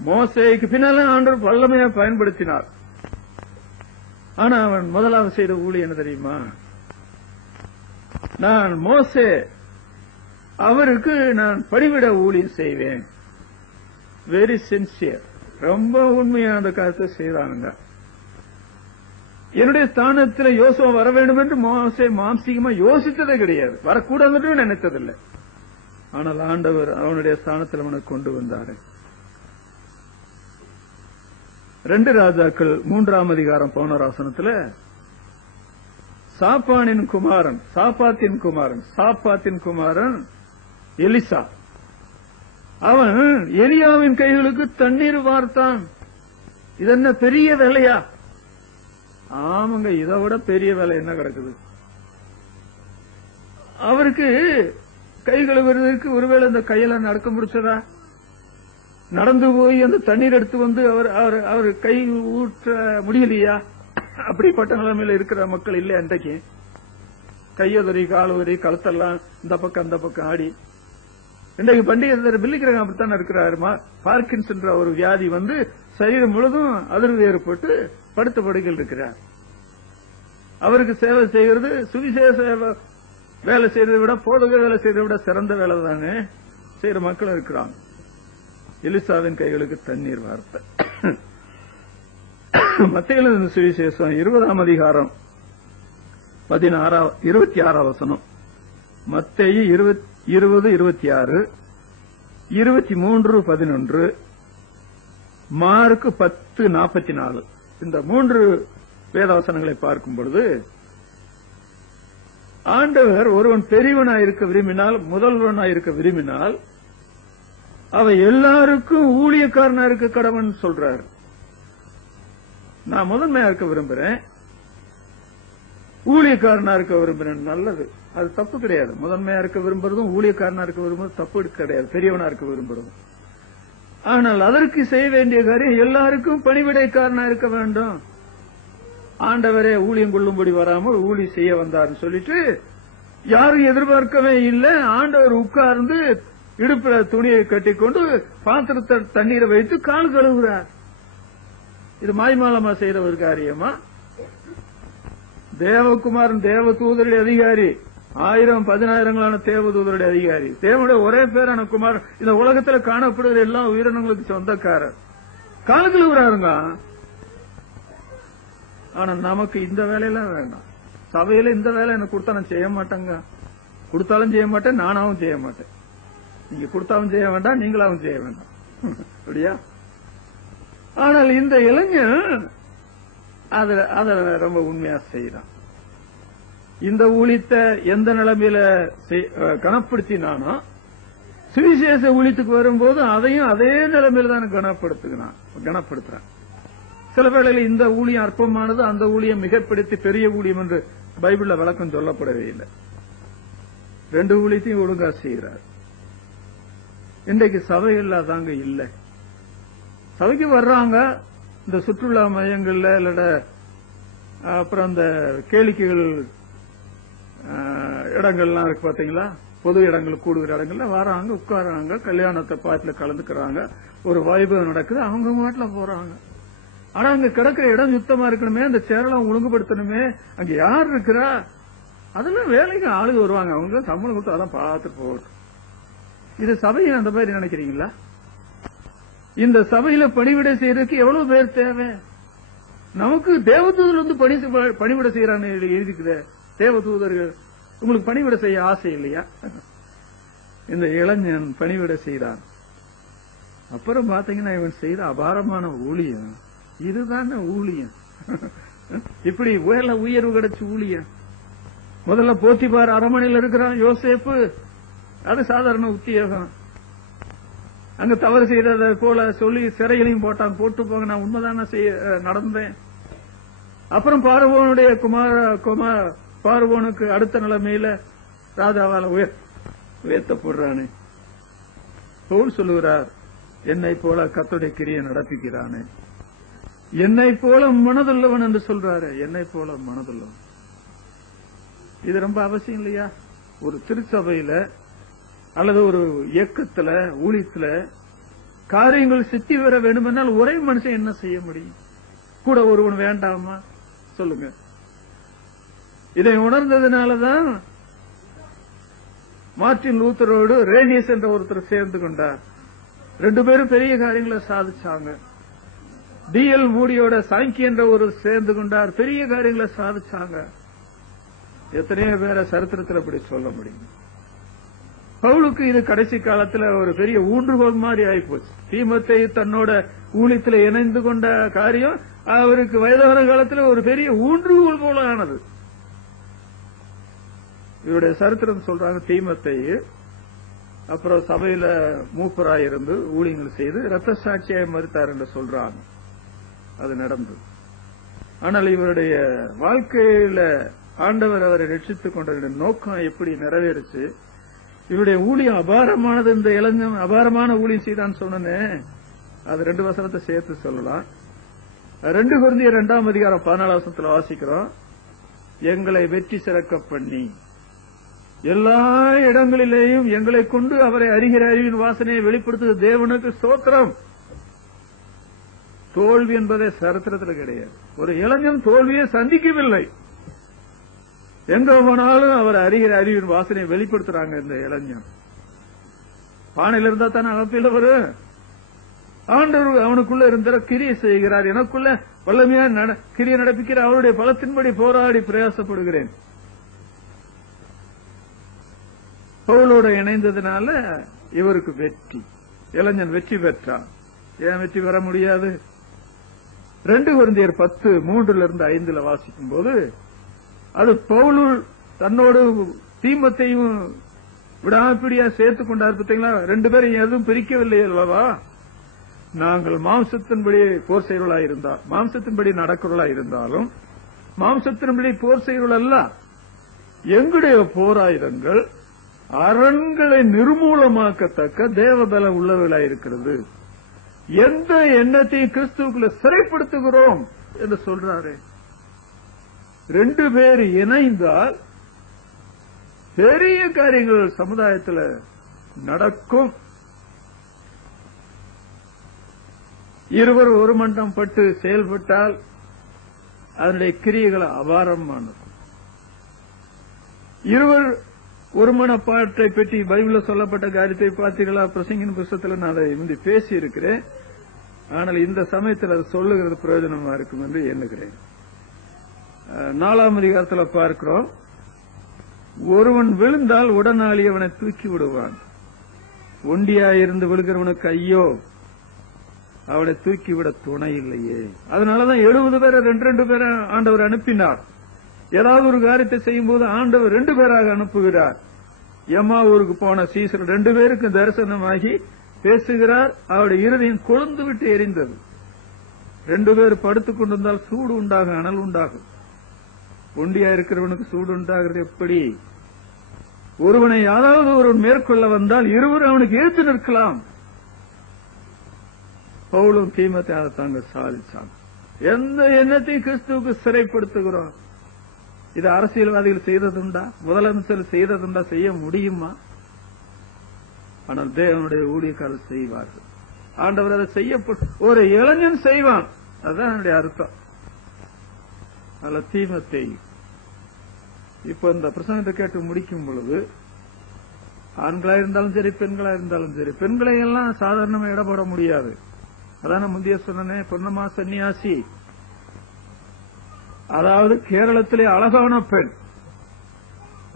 மோசேக்கு பின்னால ஆண்டவர் வல்லமையா பயன்படுத்தினார். ஆனா அவன் முதலாவது செய்த ஊழியம் என்ன தெரியுமா? நான் மோசே அவருக்கு நான் பணிவிட ஊழியம் செய்வேன். வெரி சின்சியர், ரொம்ப உண்மையான அந்த காரியத்தை செய்தானுங்க. என்னுடைய ஸ்தானத்தில் யோசுவா வர வேண்டும் என்று மோசே மாம்சீகமா யோசித்ததே கிடையாது, வரக்கூடாது நினைத்ததில்லை. ஆனால் ஆண்டவர் அவனுடைய ஸ்தானத்தில் அவனை கொண்டு வந்தாரு. 2 ராஜாக்கள் 3ஆம் அதிகாரம் 11ஆம் வசனத்துல சாப்பாத்தின் குமாரன் எலிசா, அவன் எலியாவின் கைகளுக்கு தண்ணீர் வார்த்தான். இது என்ன பெரிய வேலையா? ஆமாங்க, இதை விட பெரிய வேலை என்ன கிடக்குது? அவருக்கு கை கழுவுறதுக்கு ஒருவேளை அந்த கையில நடக்க முடிச்சதா? நடந்து போய் அந்த தண்ணீர் எடுத்து வந்து அவர் கை ஊற்ற முடியலையா? அப்படிப்பட்ட நிலைமையில இருக்கிற மக்கள் இல்ல அன்றைக்கு. கையுதறி காலுதறி கழுத்தெல்லாம் இந்த பக்கம் அந்த பக்கம் ஆடி. இன்றைக்கு பண்டிகை பில்லிக்கிறவங்க அப்படித்தான் இருக்கிறாரு. பார்க்கின்ஸ் ஒரு வியாதி வந்து சரீரம் முழுதும் அதிர்வு ஏற்பட்டு படுத்த படுக்கையில் இருக்கிறார். அவருக்கு சேவை செய்கிறது, சுவிசேஷ வேலை செய்யறதை விட, போதக வேலை செய்யறதை விட சிறந்த வேலை தானே செய்யற மக்கள் இருக்கிறாங்க. எலிசாவின் கைகளுக்கு தண்ணீர் வார்த்தை. மத்தேயு எழுதின சுவிசேஷம் 20ஆம் அதிகாரம் 26ஆம் வசனம், மத்தேயு 20:26, 23:11, மார்க் 10:44, இந்த 3 வேதவசனங்களை பார்க்கும் பொழுது ஆண்டவர் ஒருவன் பெரியவனாயிருக்க விரும்பினால், முதல்வனாயிருக்க விரும்பினால் அவ எல்லாருக்கும் ஊழியக்காரனா இருக்க கடவன் சொல்றாரு. நான் முதன்மையா இருக்க விரும்புறேன், ஊழியக்காரனா இருக்க விரும்புறேன். நல்லது, அது தப்பு கிடையாது. முதன்மையா இருக்க விரும்புறதும் ஊழியக்காரனா இருக்க விரும்புறதும் தப்பு கிடையாது, பெரியவனா இருக்க விரும்புறதும். ஆனால் அதற்கு செய்ய வேண்டிய காரியம் எல்லாருக்கும் பணிவிடைக்காரனா இருக்க வேண்டும். ஆண்டவரே ஊழியம் கொள்ளும்படி வராமல் ஊழி செய்ய வந்தார்னு சொல்லிட்டு யாரும் எதிர்பார்க்கவே இல்லை. ஆண்டவர் உட்கார்ந்து இடுப்புல துணியை கட்டிக்கொண்டு பாத்திரத்தை தண்ணீரை வைத்து கால் கழுவுகிறார். இது மாய்மாலமா செய்த ஒரு காரியமா? தேவகுமாரன் தேவ தூதருடைய அதிகாரி, 1000-10,000 தேவ தூதருடைய அதிகாரி, தேவனுடைய ஒரே பேரான குமாரன், இந்த உலகத்தில் காணப்படுகிற எல்லா உயிரினங்களுக்கு சொந்தக்காரர், கால் கழுவுறாருங்க. ஆனா நமக்கு இந்த வேலையெல்லாம் வேண்டாம். சபையில இந்த வேலை எனக்கு கொடுத்தா நான் செய்ய மாட்டேங்க, கொடுத்தாலும் செய்ய மாட்டேன், நானாவும் செய்ய மாட்டேன். நீங்க கொடுத்தாலும் செய்ய வேண்டாம், நீங்களாவும் செய்ய வேண்டாம், அப்படியா? ஆனால் இந்த இளைஞன் அத ரொம்ப உண்மையா செய்யறான். இந்த ஊழியத்தை எந்த நிலைமையில கனப்படுத்தினானோ, சுவிசேஷ ஊழியத்துக்கு வரும்போது அதையும் அதே நிலைமையில தான் கனப்படுத்துறான். சில வேளையில் இந்த ஊழியம் அற்பமானது, அந்த ஊழியம் மிகப்படுத்தி பெரிய ஊழியம் என்று பைபிள்ல விளக்கம் சொல்லப்படவே இல்லை. 2 ஊழியத்தையும் ஒழுங்கா செய்கிறார். இன்றைக்கு சபைகள் அதாங்க இல்லை. சபைக்கு வர்றாங்க, இந்த சுற்றுலா மையங்கள்ல இல்ல அப்புறம் இந்த கேளிக்கைகள் இடங்கள்லாம் இருக்கு பாத்தீங்களா, பொது இடங்கள் கூடுகிற இடங்கள்ல வராங்க, உட்காராங்க, கல்யாணத்தை பாட்டுல கலந்துக்கிறாங்க, ஒரு வைபவம் நடக்குது, அவங்க மாட்டுல போறாங்க. ஆனா அங்க கிடக்கிற இடம் சுத்தமா இருக்கணுமே, அந்த சேரெல்லாம் ஒழுங்குபடுத்தணுமே, அங்க யார் இருக்கிறா, அதெல்லாம் வேலைக்கு ஆளுங்க வருவாங்க, அவங்க சம்பளம் கொடுத்து அதான் பார்த்துட்டு போகட்டும். இது சபையை அந்த மாதிரி நினைக்கிறீங்களா? இந்த சபையில பணிவிடை செய்யறதுக்கு எவ்வளவு பேர் தேவை? நமக்கு தேவதூதர் வந்து பணிவிடை செய்யறான்னு எழுதிக்குது. தேவதூதர்கள் உங்களுக்கு பணிவிடை செய்ய ஆசை இல்லையா? இந்த இளைஞன் பணிவிடை செய்தான். அப்புறம் பாத்தீங்கன்னா இவன் செய்த அபாரமான ஊழியம். இதுதானே ஊழியம். இப்படி உயர்வு கிடைச்ச ஊழியம். முதல்ல போத்திபார் அரமனையில் இருக்கிறான் யோசேப்பு, அது சாதாரண உத்தியோகம். அங்க தவறு செய்யறத போல சொல்லி சிறையிலையும் போட்டான். போட்டு போங்க, நான் உண்மைதான நடந்தேன். அப்புறம் பார்வோனுடைய பார்வோனுக்கு அடுத்த நிலைமையில ராஜாவால உயர்த்தப்படுறானே. பவுல் சொல்லுகிறார், என்னை போல கர்த்தருடைய கிரியை நடப்பிக்கிறானே, என்னை போல மனதுள்ளவன் என்று சொல்றாரு. என்னை போல மனதுள்ளவன், இது ரொம்ப அவசியம் இல்லையா? ஒரு திருச்சபையில அல்லது ஒரு இயக்கத்துல ஊழியத்துல காரியங்கள் சித்தி வர வேண்டுமென்றால் ஒரே மனுஷன் என்ன செய்ய முடியும்? கூட ஒருவன் வேண்டாமா? சொல்லுங்க. இதை உணர்ந்ததுனாலதான் மார்ட்டின் லூத்தரோடு ரேனியஸ் என்ற ஒருத்தர் சேர்ந்து கொண்டார். 2 பேரும் பெரிய காரியங்களை சாதிச்சாங்க. D.L. மூடியோட சாங்கி என்ற ஒரு சேர்ந்து கொண்டார், பெரிய காரியங்களை சாதிச்சாங்க. எத்தனையோ பேரை சரித்திரத்தில் அப்படி சொல்ல முடியும். பவுலுக்கு இது கடைசி காலத்துல ஒரு பெரிய ஊன்றுகோல் மாதிரி ஆயிப்போச்சு. தீமத்தை தன்னோட ஊழியத்தில் இணைந்து கொண்ட காரியம் அவருக்கு வயதான காலத்துல ஒரு பெரிய ஊன்றுகோல் போல ஆனது. இவருடைய சரித்திரம் சொல்றாங்க. தீமத்தை அப்புறம் சபையில மூப்பராயிருந்து ஊழியங்கள் செய்து இரத்த சாட்சியாய் மறுத்தார் என்று சொல்றாங்க. அது நடந்தது. ஆனால் இவருடைய வாழ்க்கையில ஆண்டவர் அவரை ரட்சித்துக் கொண்ட நோக்கம் எப்படி நிறைவேறுச்சு? இவருடைய ஊழியம் அபாரமானது. இந்த இளைஞன் அபாரமான ஊழியம் செய்தான்னு சொன்னே, அது 2 வசனத்தை சேர்த்து சொல்லலாம். 2 கொரிந்தியர் 2ஆம் அதிகாரம் 14 வசனத்தில் வாசிக்கிறோம், எங்களை வெற்றி சிறக்க பண்ணி எல்லா இடங்களிலேயும் எங்களை கொண்டு அவரை அறிகிற அறிவின் வாசனையை வெளிப்படுத்துகிற தேவனுக்கு ஸ்தோத்திரம். தோல்வி என்பதே சரித்திரத்தில் கிடையாது. ஒரு இளைஞன் தோல்வியை சந்திக்கவில்லை. எங்க போனாலும் அவர் அறிகிற அறிவின் வாசனையை வெளிப்படுத்துறாங்க. இந்த இளைஞன் பானையில் இருந்தா தானே அமைப்பில் வரும். ஆண்டவர் அவனுக்குள்ள இருந்த கிரியை செய்கிறார். எனக்குள்ள வல்லமையா கிரியை நடப்பிக்கிற அவருடைய பலத்தின்படி போராடி பிரயாசப்படுகிறேன். பவுலோட இணைந்ததுனால இவருக்கு வெற்றி. இளைஞன் வெற்றி பெற்றான். ஏன் வெற்றி பெற முடியாது? 2 கொரிந்தியர் 10:3-5 வாசிக்கும் போது, அது பவுல் தன்னோடு தீமத்தையும் விடாப்பிடியா சேர்த்துக் கொண்டார். பார்த்தீங்களா? 2 பேரும் எதுவும் பிரிக்கவில்லை அல்லவா? நாங்கள் மாம்சத்தின்படி போர் செய்வர்களாயிருந்தால், மாம்சத்தின்படி நடக்கிறவர்களாயிருந்தாலும் மாம்சத்தின்படி போர் செய்வர்கள் அல்ல. எங்களுடைய போராயுதங்கள் அரண்களை நிர்மூலமாக்கத்தக்க தேவபலம் உள்ளவர்களாயிருக்கிறது. எந்த எண்ணத்தையும் கிறிஸ்துவுக்குள்ள சிறைப்படுத்துகிறோம் என்று சொல்றாரு. 2 பேர் இணைந்தால் பெரிய காரியங்கள் சமுதாயத்தில் நடக்கும். இருவர் ஒரு மண்டம் பட்டு செயல்பட்டால் அதனுடைய கிரியைகள் அபாரமானது. இருவர் ஒரு மனப்பாட்டை பற்றி பைபிளில் சொல்லப்பட்ட காரியத்தை பார்த்தீர்களா? பிரசங்கின் புத்தகத்தில் நான் அதை முந்தி பேசி இருக்கிறேன். ஆனால் இந்த சமயத்தில் அது சொல்லுகிறது பிரயோஜனமா இருக்கும் என்று எண்ணுகிறேன். 4ஆம் அதிகாரத்தில் பார்க்கிறோம், ஒருவன் விழுந்தால் உடனாளி அவனை தூக்கி விடுவான். ஒண்டியாயிருந்து விழுகிறவனுக்கு ஐயோ, அவனை தூக்கிவிட துணை இல்லையே. அதனாலதான் 70 பேரை 2 பேரை ஆண்டவர் அனுப்பினார். ஏதாவது ஒரு காரியத்தை செய்யும் போது ஆண்டவர் 2 பேராக அனுப்புகிறார். எம்மா ஊருக்கு போன சீசர் 2 பேருக்கு தரிசனமாகி பேசுகிறார். அவருடைய இருதயம் கொழுந்து விட்டு எரிந்தது. 2 பேர் படுத்துக் கொண்டிருந்தால் சூடு உண்டாகும், அனல் உண்டாகும். ஒண்டியா இருக்கிறவனுக்கு சூடு உண்டாகிறது எப்படி? ஒருவனை யாராவது ஒருவன் மேற்கொள்ள வந்தால் இருவர் அவனுக்கு எதிர்த்து நிற்கலாம். பவுலும் தீமத்தை அதை தாங்க சாதிச்சாங்க. எந்த எண்ணத்தையும் கிறிஸ்துவுக்கு சிறைப்படுத்துகிறோம். இது அரசியல்வாதிகள் செய்ததுண்டா? முதலமைச்சர் செய்ததுண்டா? செய்ய முடியுமா? ஆனால் தேவனுடைய ஊழியக்காரர் செய்வார்கள். ஆண்டவர் அதை செய்யப்படும் ஒரு இளைஞன் செய்வான், அதுதான் என்னுடைய அர்த்தம். அதுல தீமத்தை இப்ப இந்த பிரசங்கத்தை கேட்டு முடிக்கும் பொழுது ஆண்களா இருந்தாலும் சரி, பெண்களா இருந்தாலும் சரி, பெண்களை எல்லாம் சாதாரணமா இடப்பட முடியாது. அதான முந்தைய சொன்னே, பொன்னம்மா சன்னியாசி, அதாவது கேரளத்திலே அழகான பெண்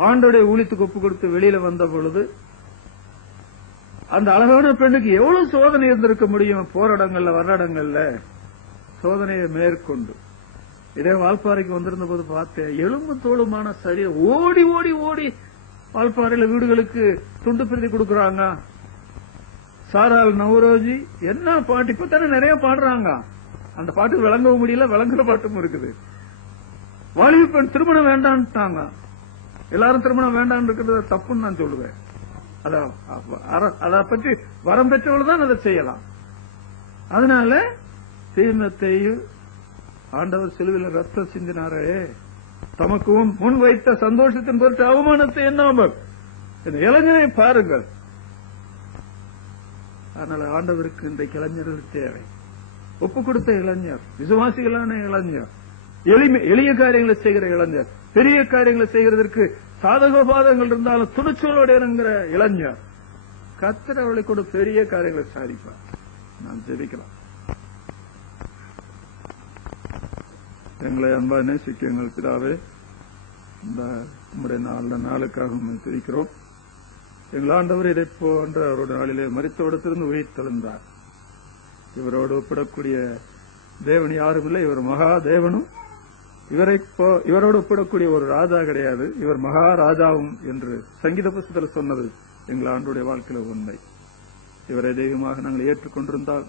ஆண்டோடைய ஊழியத்துக்கு ஒப்பு கொடுத்து வெளியில வந்த பொழுது அந்த அழகான பெண்ணுக்கு எவ்வளவு சோதனை இருந்திருக்க முடியும். போராடங்கள்ல வர்றடங்கள்ல சோதனையை மேற்கொண்டு இதே வால்பாறைக்கு வந்திருந்த போது பார்த்தேன், எலும்பு தோளுமான சரீரம் ஓடி ஓடி ஓடி வால்பாறையில வீடுகளுக்கு துண்டு பிரதி கொடுக்கறாங்க. சாரால் நவரோஜி என்ன பாட்டு இப்பத்தானே நிறைய பாடுறாங்க. அந்த பாட்டு விளங்கவும் முடியல, விளங்குற பாட்டும் இருக்குது. வாலிப பெண் திருமணம் வேண்டான்ட்டாங்க. எல்லாரும் திருமணம் வேண்டாம் இருக்கிறது தப்புன்னு நான் சொல்லுவேன். அதை பற்றி வரம் பெற்றவள் தான் அதை செய்யலாம். அதனால தீமத்தையும் ஆண்டவர் சிலுவையில் ரத்தம் சிந்தினாரே, தமக்கு முன் வைத்த சந்தோஷத்தின் பொருட்டு அவமானத்தை எண்ணாமல் இளைஞரை பாருங்கள். அதனால ஆண்டவருக்கு இன்றைக்கு இளைஞர்கள் தேவை. ஒப்பு கொடுத்த இளைஞர், விசுவாசிகளான இளைஞர், எளிய காரியங்களை செய்கிற இளைஞர், பெரிய காரியங்களை செய்கிறதற்கு சாதக பாதங்கள் இருந்தாலும் துணிச்சலோடு இறங்குற இளைஞர், கர்த்தர் அவளை கூட பெரிய காரியங்களை சாதிப்பார். நாம் ஜெபிக்கலாம். எங்களை அன்பா நேசிக்க எங்கள் பிதாவே, இந்த நம்முடைய நாளுக்காக துதிக்கிறோம். எங்கள் ஆண்டவர் இதை போன்ற அவருடைய நாளிலே மரித்தோடத்திலிருந்து உயிர்த்தெழுந்தார். இவரோடு ஒப்பிடக்கூடிய தேவன் யாரும் இல்லை. இவர் மகா தேவனும், இவரோடு ஒப்பிடக்கூடிய ஒரு ராஜா கிடையாது. இவர் மகாராஜாவும் என்று சங்கீத புஸ்தகத்தில் சொன்னது எங்கள் ஆண்டுடைய வாழ்க்கையில உண்மை. இவரை தெய்வமாக நாங்கள் ஏற்றுக்கொண்டிருந்தால்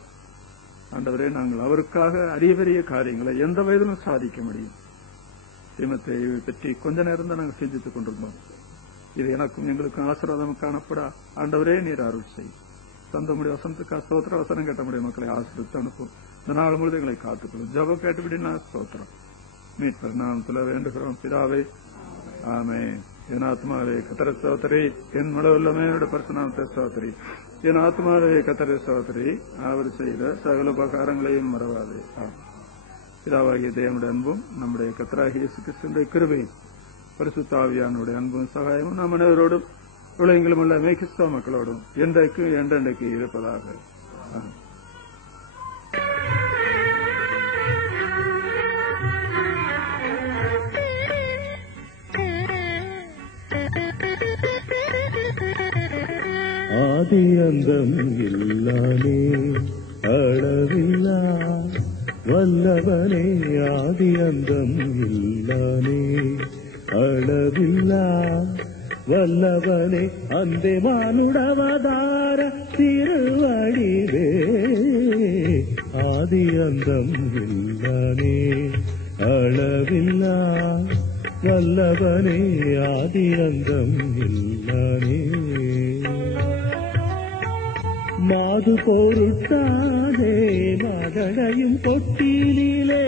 ஆண்டவரே, நாங்கள் அவருக்காக அரிய பெரிய காரியங்களை எந்த வயதிலும் சாதிக்க முடியும். தீமத்தை பற்றி கொஞ்ச நேரம் தான் நாங்கள் சிந்தித்துக் கொண்டிருந்தோம். இது எனக்கும் எங்களுக்கும் ஆசீர்வாதம் காணப்பட ஆண்டவரே நீர் அருள் செய். தந்தமுடைய வசனத்துக்கு ஸ்தோத்திர, வசனம் கேட்டமுடைய மக்களை ஆசீர்வித்து அனுப்பும். இந்த நாள் முழுவதும் எங்களை காத்துக்கொள்ளும். ஜெபம் கேட்டுவிட்டு நான் ஸ்தோத்திரம் மீட்பர் நாமத்துல வேண்டுகிறோம் பிதாவே, ஆமென். என் ஆத்மாவே கர்த்தரை ஸ்தோத்திரி, என் முழுவதுமே என்னுடைய பரிசுநாமத்தை ஸ்தோத்திரி. என் ஆத்மாவே கர்த்தரை ஸ்தோத்திரி, அவர் செய்த சகல உபகாரங்களையும் மறவாதே. பிதாவாகிய தேவனுடைய அன்பும் நம்முடைய கர்த்தராகிய இயேசு கிறிஸ்துவின் கிருபையும் பரிசுத்த ஆவியானவருடைய அன்பும் சகாயமும் நம் அனைவரோடும் உலகெங்கிலும் உள்ள மேகிஸ்தா மக்களோடும் என்றென்றைக்கு இருப்பதாக. ஆதி அந்தம் இல்லானே அளவில்லா வல்லவனே, ஆதி அந்தம் இல்லானே அளவில்லா வல்லவனே, அந்தே மானுடவதார திருவடிவே, ஆதி அந்தம் இல்லானே அளவில்லா வல்லவனே, ஆதி அந்தம் இல்லானே. மாது பொருட்டாதே மகனையும் கொட்டிலே,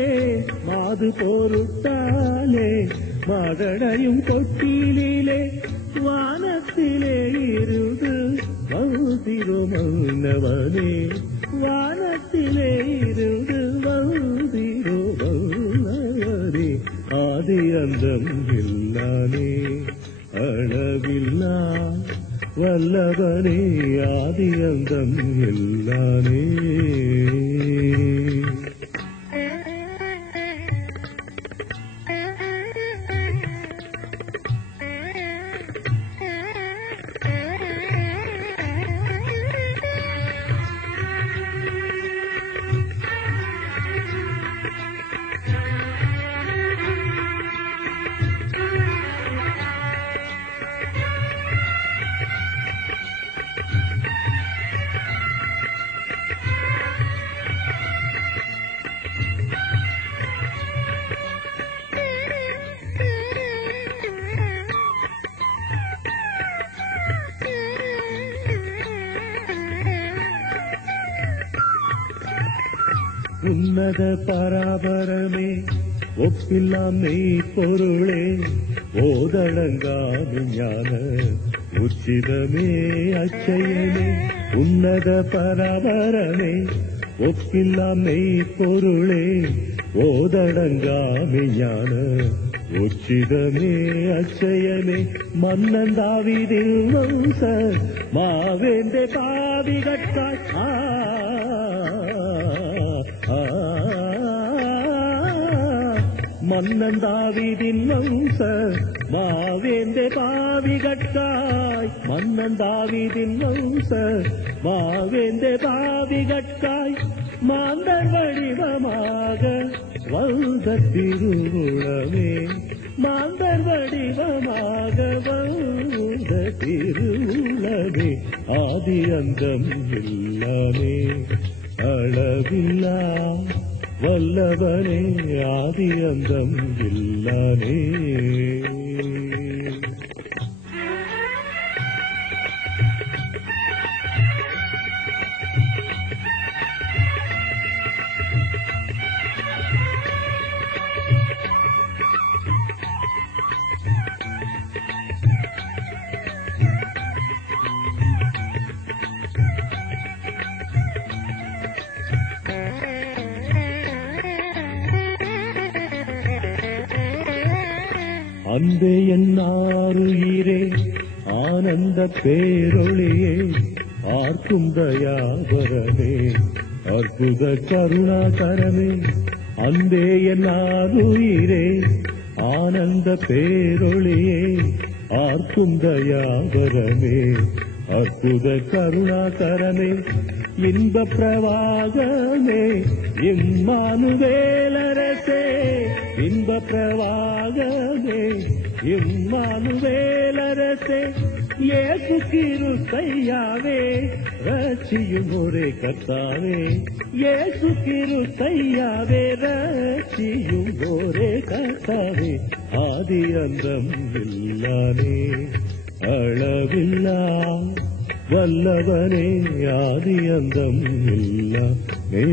மாது பொருட்டாலே மகனையும் கொட்டிலே, வானத்திலே இருந்து வந்திரோ மன்னவனே, வானத்திலே இருந்து வந்திரோ மன்னவனே, ஆதி அந்தம் இல்லானே அளவில்லா வல்லவனே, ஆதி அந்தம் இல்லானே. உன்னத பராபரமே, ஒப்பில்லாம் மெய் பொருளே, ஓதளங்காது ஞான உச்சிதமே அச்சயமே உன்னத பராபரமே ஒப்பில்லா மெய்ப்பொருளே ஓதடங்காமை ஞான உச்சிதமே அச்சயமே மன்னன் தாவீதின் வம்ச மாவேந்தே பாவிகட்காய் மன்னன் தாவீதின் வம்ச மாவேந்தே பாவிகட்காய் மன்னன் தாவீதின் வம்ச மாவேந்தே பாவிகட்காய் மாந்தர் வடிவமாக வந்த திருவுளமே மாந்தர் வடிவமாக வந்த திருவுளமே ஆதி அந்தம் இல்லாமே அளவில்லா வல்லவனே ஆதி அந்தம் இல்லாமே அன்பே என்னாருயிரே ஆனந்த பேரொளியே ஆர்க்கும் தயாபரமே அற்புத கருணாகரமே அன்பே என்னாருயிரே ஆனந்த பேரொளியே ஆர்க்கும் தயாபரமே அற்புத கருணாகரமே இன்ப பிரவாகமே இம்மானுவேலரசே இன்ப பிரவாகமே இம்மானுவேலரசே இயேசு கிருபையாவே ரட்சியும் ஒரே கர்த்தாவே இயேசு கிருபையாவே ரட்சியும் ஒரே கர்த்தாவே ஆதி அந்தம் இல்லாமே அளவில்லா வல்லவனே ஆதி அந்தம் இல்லாமே